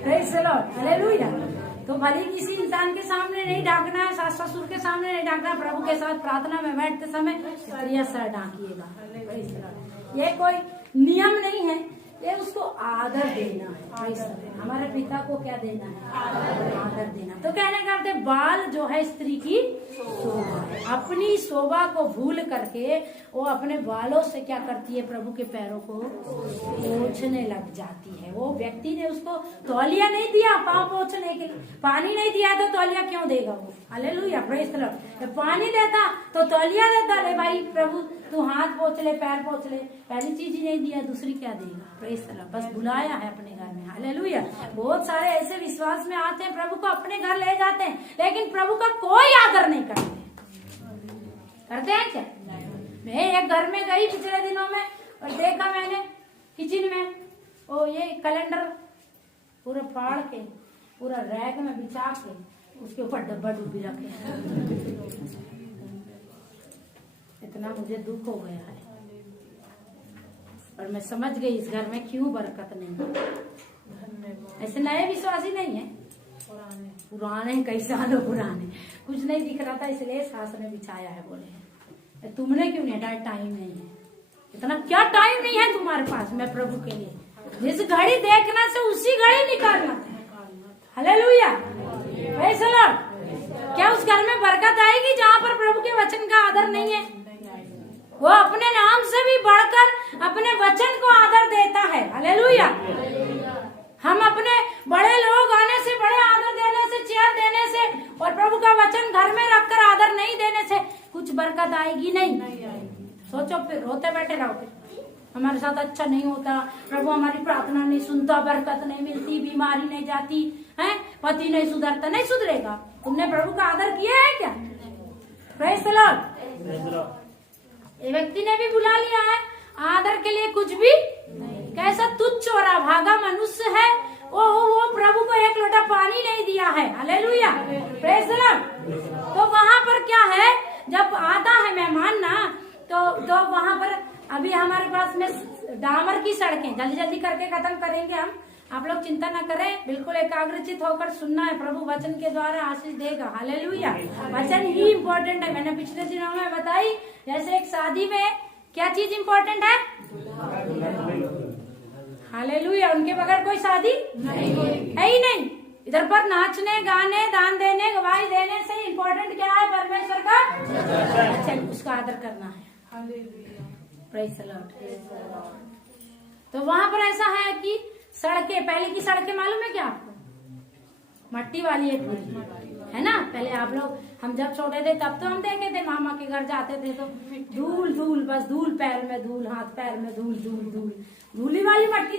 praise the Lord, hallelujah. तो भले किसी इंसान के सामने नहीं ढांकना है, सास ससुर के सामने नहीं ढांकना, प्रभु के साथ प्रार्थना में बैठते समय स्त्रियां सर ढांकिएगा। ये कोई नियम नहीं है, ये उसको आदर देना है। हमारे पिता को क्या देना है, आदर देना। तो कहने करते बाल जो है स्त्री की शोभा है। अपनी शोभा को भूल करके वो अपने बालों से क्या करती है, प्रभु के पैरों को पोंछने लग जाती है। वो व्यक्ति ने उसको तौलिया नहीं दिया पाँव पोंछने के लिए, पानी नहीं दिया तो तौलिया क्यों देगा वो। Hallelujah, praise the Lord. पानी देता तो तौलिया देता, ले भाई प्रभु तू हाथ पोंछ ले, पैर पोंछ ले। पहली चीज ही नहीं दिया, दूसरी क्या देगा। Praise the Lord. बस बुलाया है अपने घर में। हालेलुया। बहुत सारे ऐसे विश्वास में आते हैं, प्रभु को अपने घर ले जाते हैं, लेकिन प्रभु का कोई आदर नहीं करते। करते हैं क्या? मैं एक घर में गई पिछले दिनों में और देखा मैंने किचन में वो ये कैलेंडर पूरा फाड़ के पूरा रैक में बिछा के उसके ऊपर डब्बा डुब्बी रखे। इतना मुझे दुख हो गया है और मैं समझ गई इस घर में क्यों बरकत नहीं है। ऐसे नए विश्वासी नहीं है, पुराने कई सालों पुराने, कुछ नहीं दिख रहा था इसलिए सास ने बिछाया है। बोले तुमने क्यों नहीं हटाया? टाइम नहीं है। इतना क्या टाइम नहीं है तुम्हारे पास? मैं प्रभु के लिए जिस घड़ी देखना से उसी घड़ी निकालना था। Hallelujah, praise the Lord. क्या उस घर में बरकत आएगी जहाँ पर प्रभु के वचन का आदर नहीं है? वो अपने नाम से भी बढ़कर अपने वचन को आदर देता है। हालेलुया। हम अपने बड़े लोग आने से, बड़े आदर देने से, चेयर देने से और प्रभु का वचन घर में रखकर आदर नहीं देने से कुछ बरकत आएगी नहीं। सोचो, फिर रोते बैठे रहो, फिर हमारे साथ अच्छा नहीं होता, प्रभु हमारी प्रार्थना नहीं सुनता, बरकत नहीं मिलती, बीमारी नहीं जाती है, पति नहीं सुधरता। नहीं सुधरेगा। तुमने प्रभु का आदर किया है क्या? Praise the Lord. ये व्यक्ति ने भी बुला लिया है आदर के लिए कुछ भी कैसा तुच्छ और अभागा मनुष्य है वो प्रभु को एक लोटा पानी नहीं दिया है। Hallelujah, praise the Lord. तो वहाँ पर क्या है, जब आता है मेहमान ना तो वहाँ पर अभी हमारे पास में डामर की सड़कें जल्दी जल्दी करके खत्म करेंगे हम। आप लोग चिंता न करें, बिल्कुल एकाग्रचित होकर सुनना है। प्रभु वचन के द्वारा आशीष देगा। हालेलुया। वचन ही इम्पोर्टेंट है। मैंने पिछले दिनों में बताई, जैसे एक शादी में क्या चीज इम्पोर्टेंट है? हालेलुया। उनके बगैर कोई शादी है ही नहीं। इधर पर नाचने, गाने, दान देने, गवाही देने से इम्पोर्टेंट क्या है? परमेश्वर का वचन, उसका आदर करना है। Praise the Lord. तो वहां पर ऐसा है कि सड़कें, पहले की सड़कें मालूम है क्या आपको? मट्टी वाली है पूरी, है ना? पहले आप लोग, हम जब छोटे थे तब तो हम देखे थे, मामा के घर जाते थे तो धूल धूल, बस धूल, पैर में धूल, हाथ पैर में धूल, धूल धूल, धूली वाली मट्टी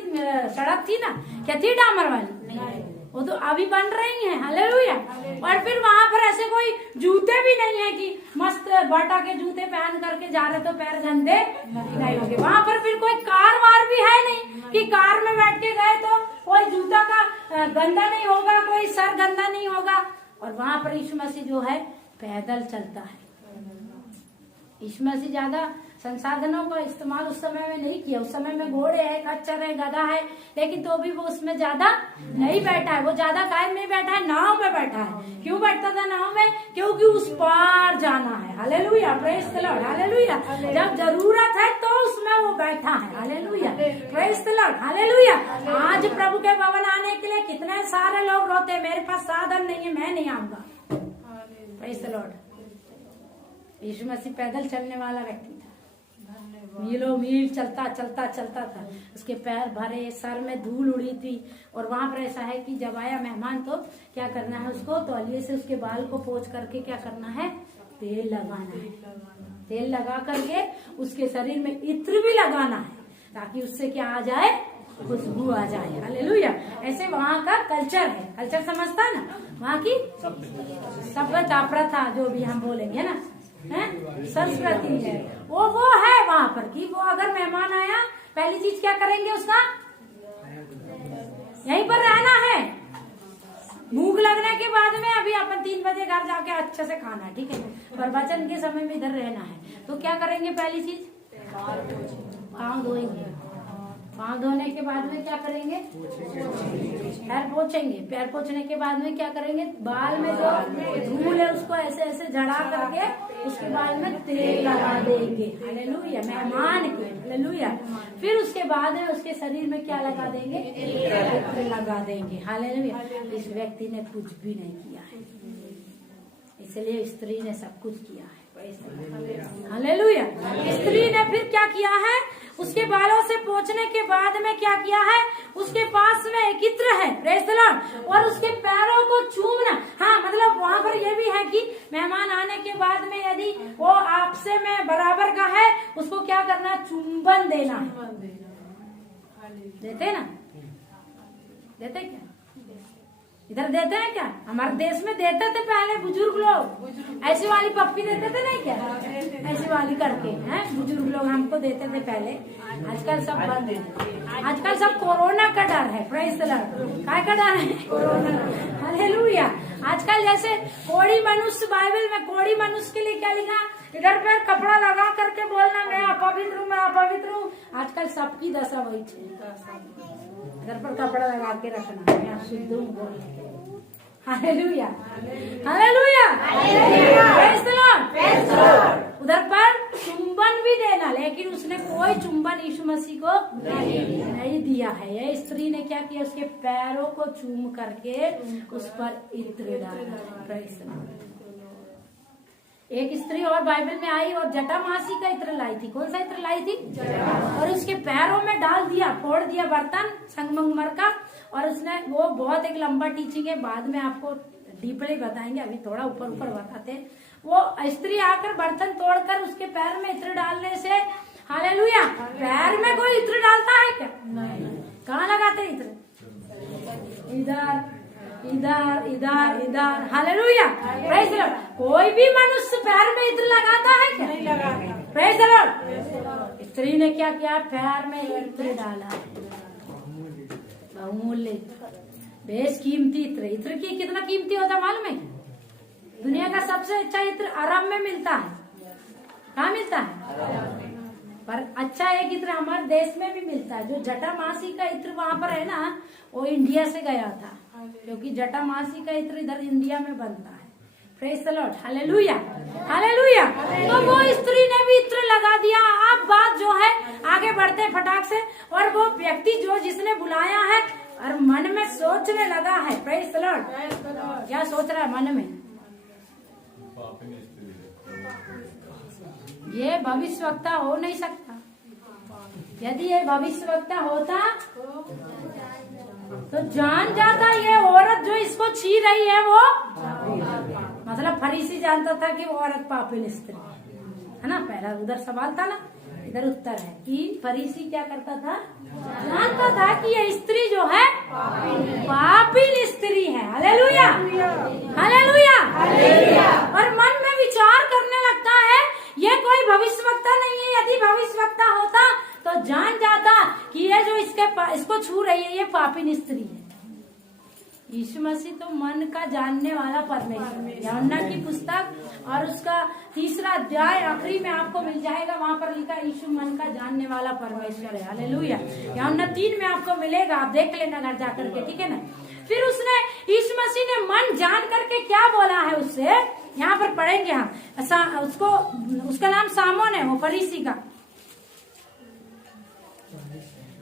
सड़क थी ना। क्या थी? डामर वाली। वो तो अभी बन रही है। हालेलुया। और फिर वहां पर ऐसे कोई जूते भी नहीं है कि मस्त बाटा के जूते पहन करके जा रहे तो पैर गंदे नहीं होंगे। वहां पर फिर कोई कार वार भी है नहीं कि कार में बैठ के गए तो कोई जूता का गंदा नहीं होगा, कोई सर गंदा नहीं होगा। और वहां पर यीशु मसीह जो है पैदल चलता है। यीशु मसीह ज्यादा संसाधनों का इस्तेमाल उस समय में नहीं किया। उस समय में घोड़े है, खच्चर है, गधा है, लेकिन तो भी वो उसमें ज्यादा नहीं बैठा है। वो ज्यादा कायम नहीं बैठा है, नाव में बैठा है। क्यों बैठता था नाव में? क्योंकि उस पार जाना है। Hallelujah, praise the Lord. Hallelujah. जब जरूरत है तो उसमें वो बैठा है। Hallelujah, praise the Lord. Hallelujah. आज प्रभु के भवन आने के लिए कितने सारे लोग रोते हैं, मेरे पास साधन नहीं है, मैं नहीं आऊंगा। Praise the Lord. यीशु मसीह पैदल चलने वाला व्यक्ति था। मीलों मील चलता चलता चलता था। उसके पैर भरे, सर में धूल उड़ी थी। और वहां पर ऐसा है कि जब आया मेहमान तो क्या करना है, उसको तौलिए से उसके बाल को पोंछ करके क्या करना है? तेल लगाना है। तेल लगा करके उसके शरीर में इत्र भी लगाना है ताकि उससे क्या आ जाए? खुशबू आ जाए। हालेलुया। ऐसे वहाँ का कल्चर है। कल्चर समझता ना, वहाँ की सभ्यता, प्रथा, जो भी हम बोलेंगे ना, है संस्कृति है, वो है वहाँ पर कि वो अगर मेहमान आया पहली चीज क्या करेंगे? उसका यहीं पर रहना है। भूख लगने के बाद में अभी अपन 3 बजे घर जाके अच्छे से खाना है, ठीक है, पर वचन के समय में इधर रहना है। तो क्या करेंगे? पहली चीज पाँव धोएंगे। पाँव धोने के बाद में क्या करेंगे? पैर पोछेंगे। पैर पोछने के बाद में क्या करेंगे? बाल में जो धूल है उसको ऐसे ऐसे झड़ा करके उसके बाल में तेल लगा देंगे। हालेलुया। मेहमान के। हालेलुया। फिर उसके बाद में उसके शरीर में क्या लगा देंगे? इत्र लगा देंगे। हालेलुया। इस व्यक्ति ने कुछ भी नहीं किया है, इसलिए स्त्री ने सब कुछ किया है। हालेलुया। स्त्री ने फिर क्या किया है? उसके बालों से पोंछने के बाद में क्या किया है? उसके पास में एक इत्र है, प्रेज़ द लॉर्ड, और उसके पैरों को चूमना। हाँ, मतलब वहाँ पर यह भी है कि मेहमान आने के बाद में यदि वो आपसे में बराबर का है, उसको क्या करना? चुंबन देना है। देते ना? देते क्या? इधर देते हैं क्या? हमारे देश में देते थे पहले बुजुर्ग लोग। ऐसी वाली पप्पी देते थे नहीं क्या, ऐसी वाली करके हैं बुजुर्ग लोग हमको देते थे पहले। आजकल सब बंद है, आजकल सब कोरोना का डर है। Praise the Lord. काय का डर है? कोरोना। हालेलुया। आजकल जैसे कोढ़ी मनुष्य, बाइबल में कोढ़ी मनुष्य के लिए क्या लिखा, इधर पे कपड़ा लगा करके बोलना मैं अपवित्र हूँ, मैं अपवित्र हूँ। आजकल सबकी दशा वही है, घर पर कपड़ा लगा के रखना, मैं शुद्ध हूँ बोलने के। Hallelujah, hallelujah, praise the Lord. उधर पर चुंबन भी देना, लेकिन उसने कोई चुंबन यीशु मसीह को नहीं दिया है। ये स्त्री ने क्या किया, उसके पैरों को चूम करके उस पर इत्र डाला। Praise the Lord. एक स्त्री और बाइबल में आई और जटामासी का इत्र लाई थी। कौन सा इत्र लाई थी? और उसके पैरों में डाल दिया, फोड़ दिया बर्तन संगमरमर का। और उसने, वो बहुत एक लंबा टीचिंग है, बाद में आपको डीपली बताएंगे, अभी थोड़ा ऊपर ऊपर बताते हैं। वो स्त्री आकर बर्तन तोड़कर उसके पैर में इत्र डालने से, हालेलुया, पैर में कोई इत्र डालता है क्या? नहीं। कहाँ लगाते इत्र? इधर इधर इधर इधर। Hallelujah, praise the Lord. कोई भी मनुष्य पैर में इत्र लगाता है क्या? नहीं लगाता। Praise the Lord. स्त्री ने क्या किया, पैर में इत्र डाला। बहुमूल्य, बेशकीमती इत्र। इत्र की कितना कीमती होता मालूम है? दुनिया का सबसे अच्छा इत्र अरब में मिलता है। कहाँ मिलता है? पर अच्छा एक इत्र हमारे देश में भी मिलता है। जो जटामासी का इत्र वहाँ पर है ना, वो इंडिया से गया था, क्योंकि जटामासी का इत्र इधर इंडिया में बनता है। Praise the Lord. Hallelujah, hallelujah. तो वो स्त्री ने भी इत्र लगा दिया। अब बात जो है आगे बढ़ते फटाक से, और वो व्यक्ति जो जिसने बुलाया है और मन में सोचने लगा है। Praise the Lord. क्या सोच रहा है मन में? ये भविष्यवक्ता हो नहीं सकता। यदि ये भविष्यवक्ता होता तो जान जाता ये औरत जो इसको छी रही है वो, मतलब फरीसी जानता था कि वो औरत पापिन स्त्री है ना। पहला उधर सवाल था ना, इधर उत्तर है कि फरीसी क्या करता था, जानता था कि ये स्त्री जो है पापिन स्त्री है। Hallelujah, hallelujah. और मन में विचार करने लगता है ये कोई भविष्यवक्ता नहीं है। यदि भविष्यवक्ता होता तो जान जाता कि ये जो इसको छू रही है ये पापिन स्त्री है। यीशु मसीह तो मन का जानने वाला परमेश्वर है। यूहन्ना की पुस्तक और उसका 3रा अध्याय आखिरी में आपको मिल जाएगा, वहाँ पर लिखा यीशु मन का जानने वाला परमेश्वर है। हालेलुया। यूहन्ना 3 में आपको मिलेगा, आप देख लेना घर जाकर के, ठीक है ना। फिर उसने, यीशु मसीह ने मन जान करके क्या बोला है उससे, यहाँ पर पढ़ेंगे हम। उसका नाम सामोन है, वो फरीसी का।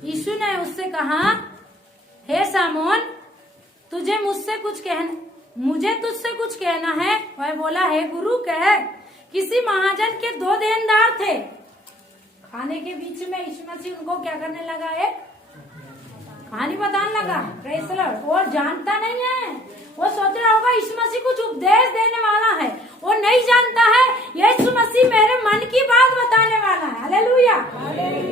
यीशु ने उससे कहा, हे सामोन, मुझे तुझसे कुछ कहना है। वह बोला, हे गुरु कह। किसी महाजन के 2 देनदार थे। खाने के बीच में यीशु मसीह उनको क्या करने लगा है, कहानी बताने लगा। Praise the Lord. वो जानता नहीं है, वो सोच रहा होगा यीशु मसीह कुछ उपदेश देने वाला है। वो नहीं जानता है यीशु मसीह मेरे मन की बात बताने वाला है। हालेलुया।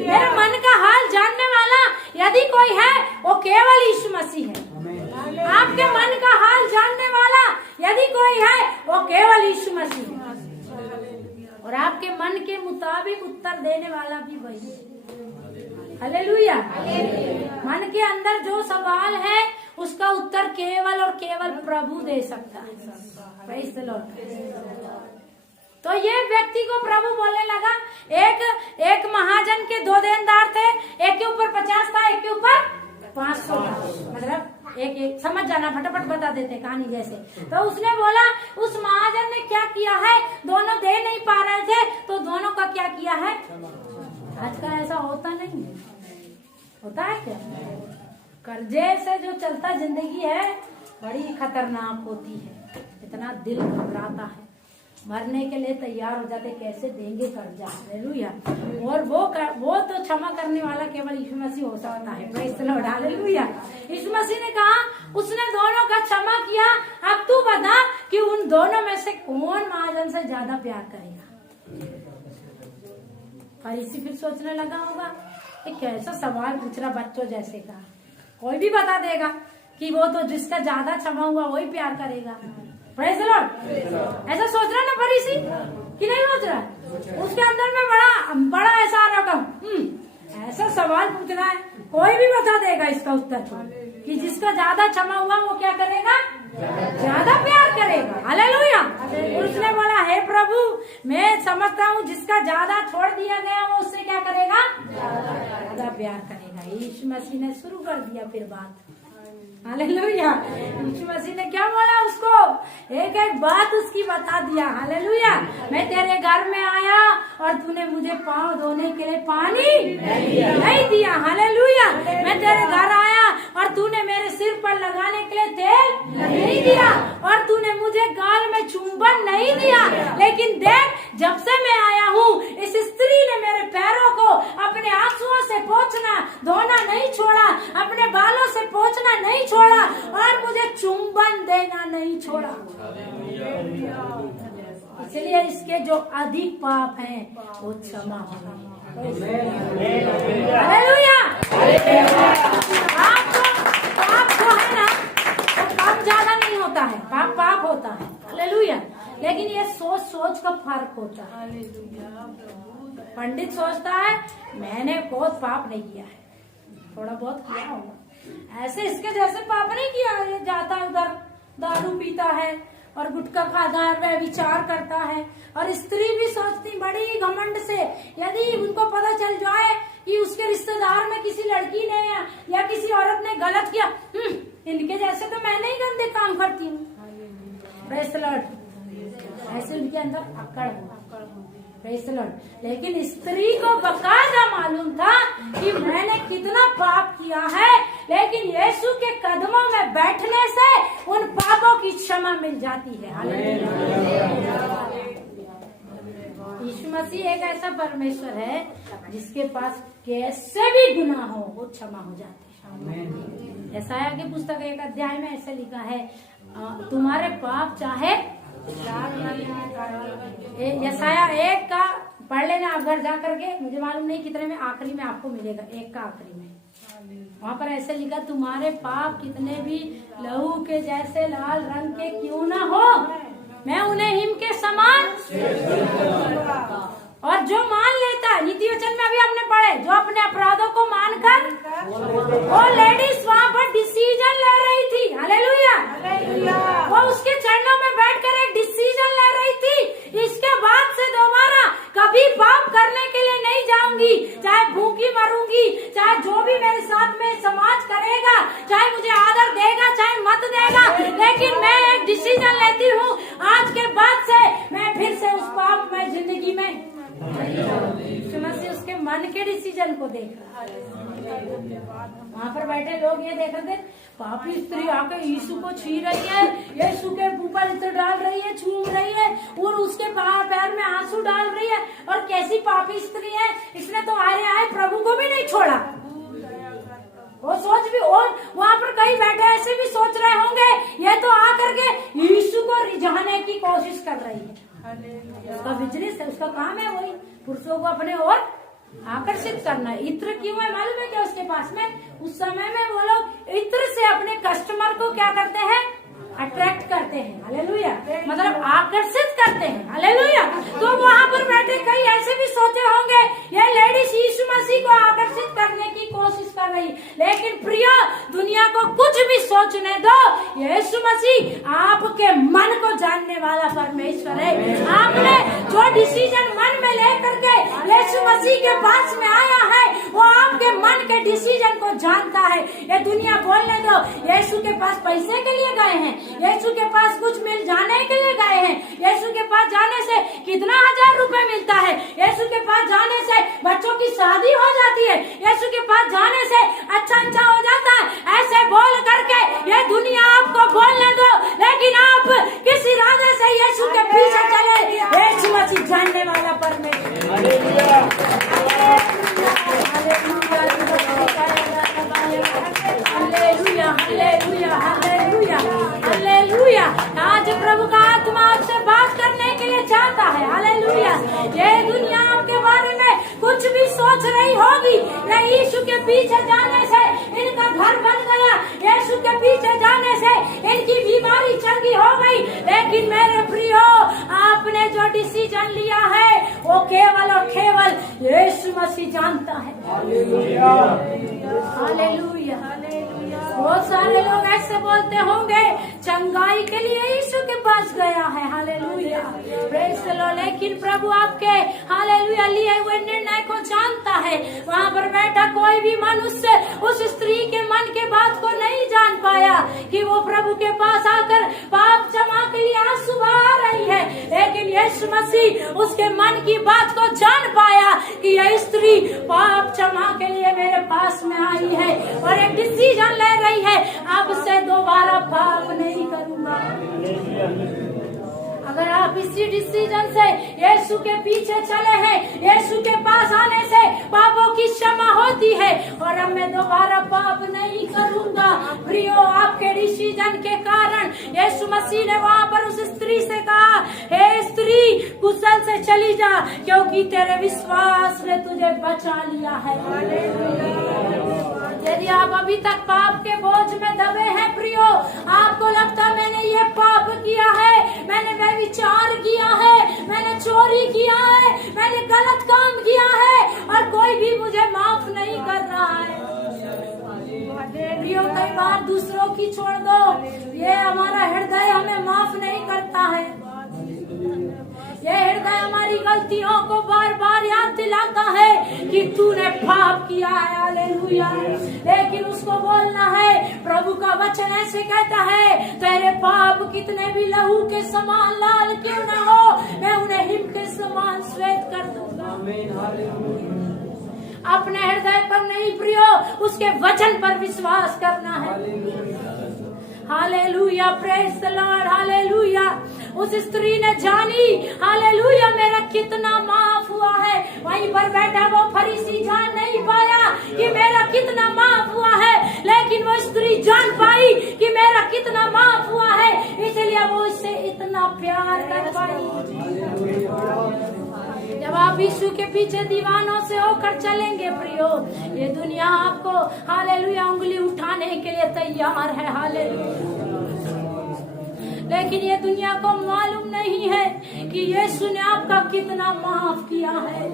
मेरे मन का हाल जानने वाला यदि कोई है वो केवल यीशु मसीह है। आपके मन का हाल जानने वाला यदि कोई है वो केवल यीशु मसीह है। और आपके मन के मुताबिक उत्तर देने वाला भी वही है। हालेलुया। मन के अंदर जो सवाल है उसका उत्तर केवल और केवल प्रभु दे सकता है। Praise the Lord. तो ये व्यक्ति को प्रभु बोलने लगा, एक महाजन के 2 देनदार थे, एक के ऊपर 50 था, एक के ऊपर 500 था। मतलब एक समझ जाना, फटाफट बता देते कहानी जैसे। तो उसने बोला, उस महाजन ने क्या किया है, दोनों दे नहीं पा रहे थे तो दोनों का क्या किया है। आजकल ऐसा होता नहीं है, होता है क्या? कर्जे से जो चलता जिंदगी है बड़ी खतरनाक होती है। इतना दिल घबराता है, मरने के लिए तैयार हो जाते, कैसे देंगे कर्जा। हालेलुया। और वो तो क्षमा करने वाला केवल यीशु मसीह हो सकता है। Praise the Lord. हालेलुया। यीशु मसीह ने कहा, उसने दोनों का क्षमा किया। अब तू बता कि उन दोनों में से कौन महाजन से ज्यादा प्यार करेगा। फरीसी फिर सोचने लगा होगा, एक कैसा सवाल पूछ रहा बच्चों जैसे का। कोई भी बता देगा कि वो तो जिसका ज्यादा क्षमा हुआ वही प्यार करेगा। Praise the Lord. ऐसा सोच रहा ना फरीसी कि नहीं सोच रहा? उसके अंदर में बड़ा ऐसा आ रहा ऐसा सवाल पूछ रहा है, कोई भी बता देगा इसका उत्तर कि जिसका ज्यादा क्षमा हुआ वो क्या करेगा? ज्यादा प्यार करेगा। हालेलुया। उसने बोला, हे प्रभु, मैं समझता हूँ जिसका ज्यादा छोड़ दिया गया वो उससे क्या करेगा? ज्यादा प्यार करेगा। यीशु मसीह ने शुरू कर दिया फिर बात। हालेलुया। यीशु मसीह ने क्या बोला उसको? एक एक बात उसकी बता दिया। हालेलुया। मैं तेरे घर में आया और तूने मुझे पाँव धोने के लिए पानी नहीं दिया। हालेलुया। मैं तेरे घर आया और तूने मेरे सिर पर लगाने के लिए तेल नहीं दिया और तूने मुझे गाल में चुंबन नहीं दिया। लेकिन देख, जब से मैं आया हूँ इस स्त्री ने मेरे पैरों को अपने आंसुओं से पोंछना धोना नहीं छोड़ा, अपने बालों से पोंछना नहीं छोड़ा और मुझे चुंबन देना नहीं छोड़ा। इसलिए इसके जो अधिक पाप हैं वो क्षमा होंगे। हालेलुया। पाप जो है ना, पाप ज्यादा नहीं होता है, पाप होता है। हालेलुया। लेकिन ये सोच का फर्क होता है। पंडित सोचता है मैंने बहुत पाप नहीं किया है, थोड़ा बहुत किया होगा, ऐसे इसके जैसे पाप नहीं किया। ये जाता उधर दारू पीता है और गुटखा खाता है, वह विचार करता है। और स्त्री भी सोचती बड़ी घमंड से, यदि उनको पता चल जाए कि उसके रिश्तेदार में किसी लड़की ने या किसी औरत ने गलत किया, इनके जैसे तो मैं नहीं गंदे काम करती हूँ। Praise the Lord. ऐसे उनके अंदर अकड़ हो। Praise the Lord. लेकिन स्त्री को बकायदा मालूम था कि मैंने कितना पाप किया है, लेकिन यीशु के कदमों में बैठने से उन पापों की क्षमा मिल जाती है। यीशु मसीह एक ऐसा परमेश्वर है जिसके पास कैसे भी गुनाह हो वो क्षमा हो जाते हैं। यशायाह की पुस्तक 1 अध्याय में ऐसे लिखा है, तुम्हारे पाप चाहे यशायाह 1 का पढ़ लेना आप घर जा करके, मुझे मालूम नहीं कितने में, आखिरी में आपको मिलेगा 1 का आखिरी में। वहाँ पर ऐसे लिखा, तुम्हारे पाप कितने भी लहू के जैसे लाल रंग के क्यों न हो, मैं उन्हें हिम के समान। और जो मान लेता है, नीति वचन में अभी हमने पढ़े, जो अपने अपराधों को मानकर, वो लेडीज वहाँ पर डिसीजन ले रही थी। हालेलुया। वो उसके चरणों में बैठकर एक डिसीजन ले रही थी, इसके बाद से दोबारा कभी पाप करने के लिए नहीं जाऊंगी, चाहे भूखी मरूंगी, चाहे जो भी मेरे साथ में समाज करेगा, चाहे मुझे आदर देगा चाहे मत देगा, लेकिन मैं एक डिसीजन लेती हूँ, आज के बाद से मैं फिर से उस पाप में जिंदगी में। मसीह उसके मन के डिसीजन को देख रहा है। वहाँ पर बैठे लोग ये देख रहे थे, पापी स्त्री आकर यीशु को छू रही है, यीशु के ऊपर इत्र डाल रही है, चूम रही है और उसके पैर में आंसू डाल रही है, और कैसी पापी स्त्री है, इसने तो आए प्रभु को भी नहीं छोड़ा। वो सोच भी, और वहाँ पर कई बैठे ऐसे भी सोच रहे होंगे, ये तो आकर के यीशु को रिझाने की कोशिश कर रही है। उसका बिजनेस है, उसका काम है वही पुरुषों को अपने ओर आकर्षित करना। इत्र क्यों है मालूम है क्या उसके पास में? उस समय में वो लोग इत्र से अपने कस्टमर को क्या करते हैं? अट्रैक्ट करते हैं। हालेलुया। मतलब आकर्षित करते हैं। हालेलुया। तो वहाँ पर बैठे कई ऐसे भी सोचे होंगे, ये लेडीज यीशु मसीह को आकर्षित करने की कोशिश कर रही, लेकिन प्रिय, दुनिया को कुछ भी सोचने दो, यीशु मसीह आपके मन को जानने वाला परमेश्वर है। आपने जो डिसीजन मन में लेकर के यीशु मसीह के पास में आया है, वो आपके मन के डिसीजन को जानता है। ये दुनिया बोलने दो, यीशु के पास पैसे के लिए गए हैं, यीशु के पास कुछ मिल जाने के लिए गए हैं, यीशु के पास जाने से कितना 1000 रुपए मिलता है, यीशु के पास जाने से बच्चों की शादी हो जाती है, यीशु के पास जाने से अच्छा हो जाता है। ऐसे बोल करके ये दुनिया आपको बोलने दो, लेकिन आप किस इरादे से यीशु के पीछे चले, यीशु मसीह जानने वाला परमेश्वर। हालेलुया। आज प्रभु का आत्मा आपसे बात करने के लिए चाहता है। हालेलुया। ये दुनिया आपके बारे में कुछ भी सोच रही होगी, यीशु के पीछे जाने से इनका घर बन गया, यीशु के पीछे जाने से इनकी बीमारी चंगी हो गई, लेकिन जान लिया है वो केवल और केवल यीशु मसीह जानता है। हालेलुया। हालेलुया। बहुत सारे लोग ऐसे बोलते होंगे चंगाई के लिए यीशु के पास गया है। Hallelujah, praise the Lord. लेकिन प्रभु आपके हालेलुया लिए हुए निर्णय को जानता है। वहाँ पर बैठा कोई भी मनुष्य उस स्त्री के मन के बात को नहीं जान पाया कि वो प्रभु के पास आकर पाप क्षमा के लिए आंसू बहा रही है। लेकिन यीशु मसीह उसके मन की बात को जान पाया कि यह स्त्री पाप क्षमा के लिए मेरे पास में आई है और एक डिसीजन ले रही है, अब से दोबारा पाप नहीं करूंगा। अगर आप इसी डिसीजन से यीशु के पीछे चले हैं, यीशु के पास आने से पापों की क्षमा होती है और अब मैं दोबारा पाप नहीं करूंगा। प्रियो, आपके डिसीजन के कारण यीशु मसीह ने वहाँ पर उस स्त्री से कहा, हे स्त्री, कुशल से चली जा, क्योंकि तेरे विश्वास ने तुझे बचा लिया है। यदि आप अभी तक पाप के बोझ में दबे हैं प्रियो, आपको लगता मैंने ये पाप किया है, मैंने व्यभिचार किया है, मैंने चोरी किया है, मैंने गलत काम किया है और कोई भी मुझे माफ नहीं कर रहा है। प्रियो, कई बार दूसरों की छोड़ दो, ये हमारा हृदय हमें माफ नहीं करता है। ये हृदय हमारी गलतियों को बार बार याद दिलाता है कि तूने पाप किया है। हालेलुया। लेकिन उसको बोलना है, प्रभु का वचन ऐसे कहता है, तेरे पाप कितने भी लहू के समान लाल क्यों न हो, मैं उन्हें हिम के समान श्वेत कर दूंगा। अपने हृदय पर नहीं प्रियो, उसके वचन पर विश्वास करना है। Hallelujah, praise the Lord. Hallelujah. उस स्त्री ने जानी, हालेलुया, मेरा कितना माफ हुआ है। वहीं पर बैठा वो फरीसी जान नहीं पाया कि मेरा कितना माफ हुआ है, लेकिन वो स्त्री जान पाई कि मेरा कितना माफ हुआ है, इसलिए वो इससे इतना प्यार कर पाई। जब आप यीशु के पीछे दीवानों से होकर चलेंगे प्रियो, ये दुनिया आपको हालेलुया उंगली उठाने के लिए तैयार है। हालेलुया। लेकिन ये दुनिया को मालूम नहीं है कि यीशु ने आपका कितना माफ किया है।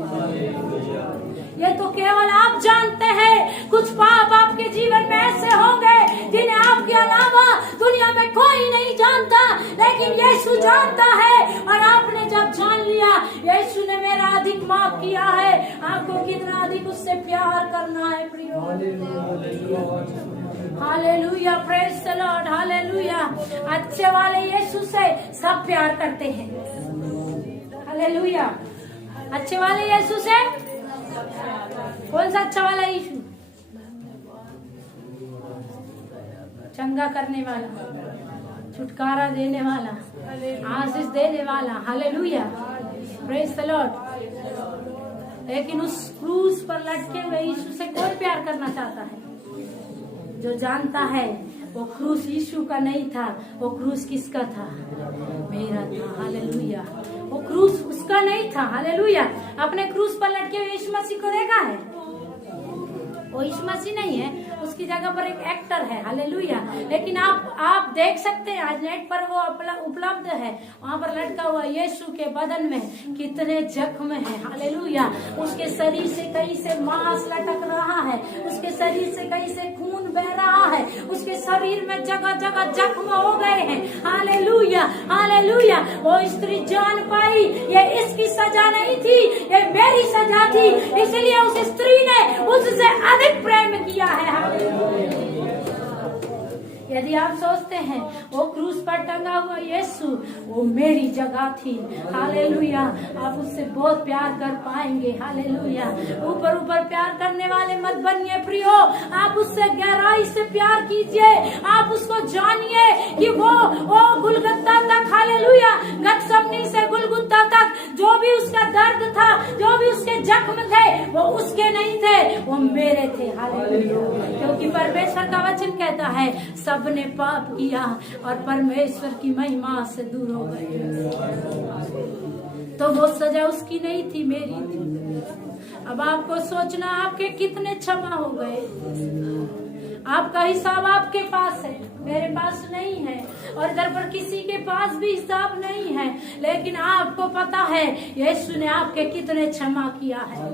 ये तो केवल आप जानते हैं। कुछ पाप आपके जीवन में ऐसे होंगे जिन्हें आपके अलावा दुनिया में कोई नहीं जानता, लेकिन यीशु जानता है। और आपने जब जान लिया यीशु ने मेरा अधिक माफ किया है, आपको कितना अधिक उससे प्यार करना है प्रियो। Hallelujah, praise the Lord. Hallelujah. अच्छे वाले यीशु से सब प्यार करते हैं। हालेलुया। अच्छे वाले यीशु से कौन सा अच्छा वाला यीशु? चंगा करने वाला, छुटकारा देने वाला, आशीष देने वाला। Hallelujah, praise the Lord. लेकिन उस क्रूस पर लटके हुए यीशु से कौन प्यार करना चाहता है? जो जानता है वो क्रूस यीशु का नहीं था, वो क्रूस किसका था? मेरा था। हालेलुया। वो क्रूस उसका नहीं था। हालेलुया। अपने क्रूस पर लटके हुए यीशु मसीह को देखा है? वो यीशु मसीह नहीं है, उसकी जगह पर एक एक्टर है। हालेलुया। लेकिन आप देख सकते हैं, आज नेट पर वो उपलब्ध है, वहाँ पर लटका हुआ यीशु के बदन में कितने जख्म है। हालेलुया। उसके शरीर से कहीं से मांस लटक रहा है, उसके शरीर से कहीं से खून बह रहा है, उसके शरीर में जगह जगह जख्म हो गए हैं। हालेलुया। हालेलुया। वो स्त्री जान पाई ये इसकी सजा नहीं थी, ये मेरी सजा थी, इसलिए उस स्त्री ने उससे अधिक प्रेम किया है। यदि आप सोचते हैं वो क्रूस पर टंगा हुआ यीशु वो मेरी जगह थी, हालेलुया, आप उससे बहुत प्यार कर पाएंगे। हालेलुया। ऊपर ऊपर प्यार करने वाले मत बनिए प्रियो, आप उससे गहराई से प्यार कीजिए। आप उसको जानिए कि वो गुलगुत्ता तक, हालेलुया, गतसमनी से गुलगुत्ता तक जो भी उसका दर्द था, जो भी उसके जख्म थे, वो उसके नहीं थे, वो मेरे थे। हालेलुया। क्योंकि परमेश्वर का वचन कहता है सबने पाप किया और परमेश्वर की महिमा से दूर हो गए। तो वो सजा उसकी नहीं थी, मेरी थी। अब आपको सोचना आपके कितने क्षमा हो गए। आपका हिसाब आपके पास है, मेरे पास नहीं है। और इधर पर किसी के पास भी हिसाब नहीं है, लेकिन आपको पता है यीशु ने आपके कितने क्षमा किया है।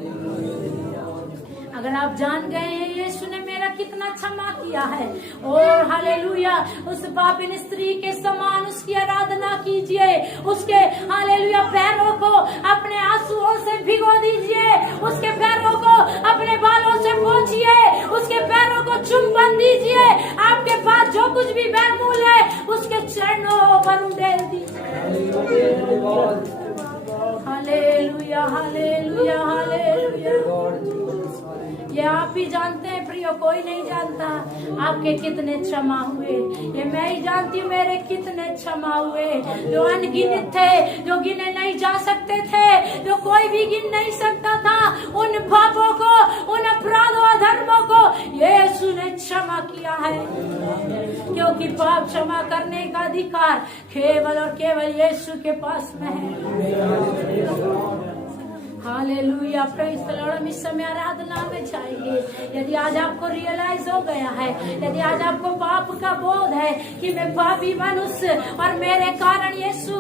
अगर आप जान गए हैं यीशु ने मेरा कितना क्षमा किया है, और हालेलुया, उस पापिन स्त्री के समान उसकी आराधना कीजिए, उसके हालेलुया पैरों को अपने आंसुओं से भिगो दीजिए, उसके पैरों को अपने बालों से पोंछिए, उसके पैरों को चुंबन दीजिए, आपके पास जो कुछ भी बैमूल है उसके चरणों पर उंडेल दीजिए। Hallelujah hallelujah hallelujah. ये आप ही जानते हैं प्रियो, कोई नहीं जानता आपके कितने क्षमा हुए। ये मैं ही जानती हूँ मेरे कितने क्षमा हुए, जो अनगिनत थे, जो गिने नहीं जा सकते थे, जो कोई भी गिन नहीं सकता था, उन पापों को, उन अपराधों अधर्मों को यीशु ने क्षमा किया है, क्योंकि पाप क्षमा करने का अधिकार केवल और केवल यीशु के पास में है। Hallelujah, praise the Lord. हम इस समय आराधना में जाएंगे। यदि आज आपको रियलाइज हो गया है, यदि आज आपको पाप का बोध है कि मैं पापी मनुष्य और मेरे कारण यीशु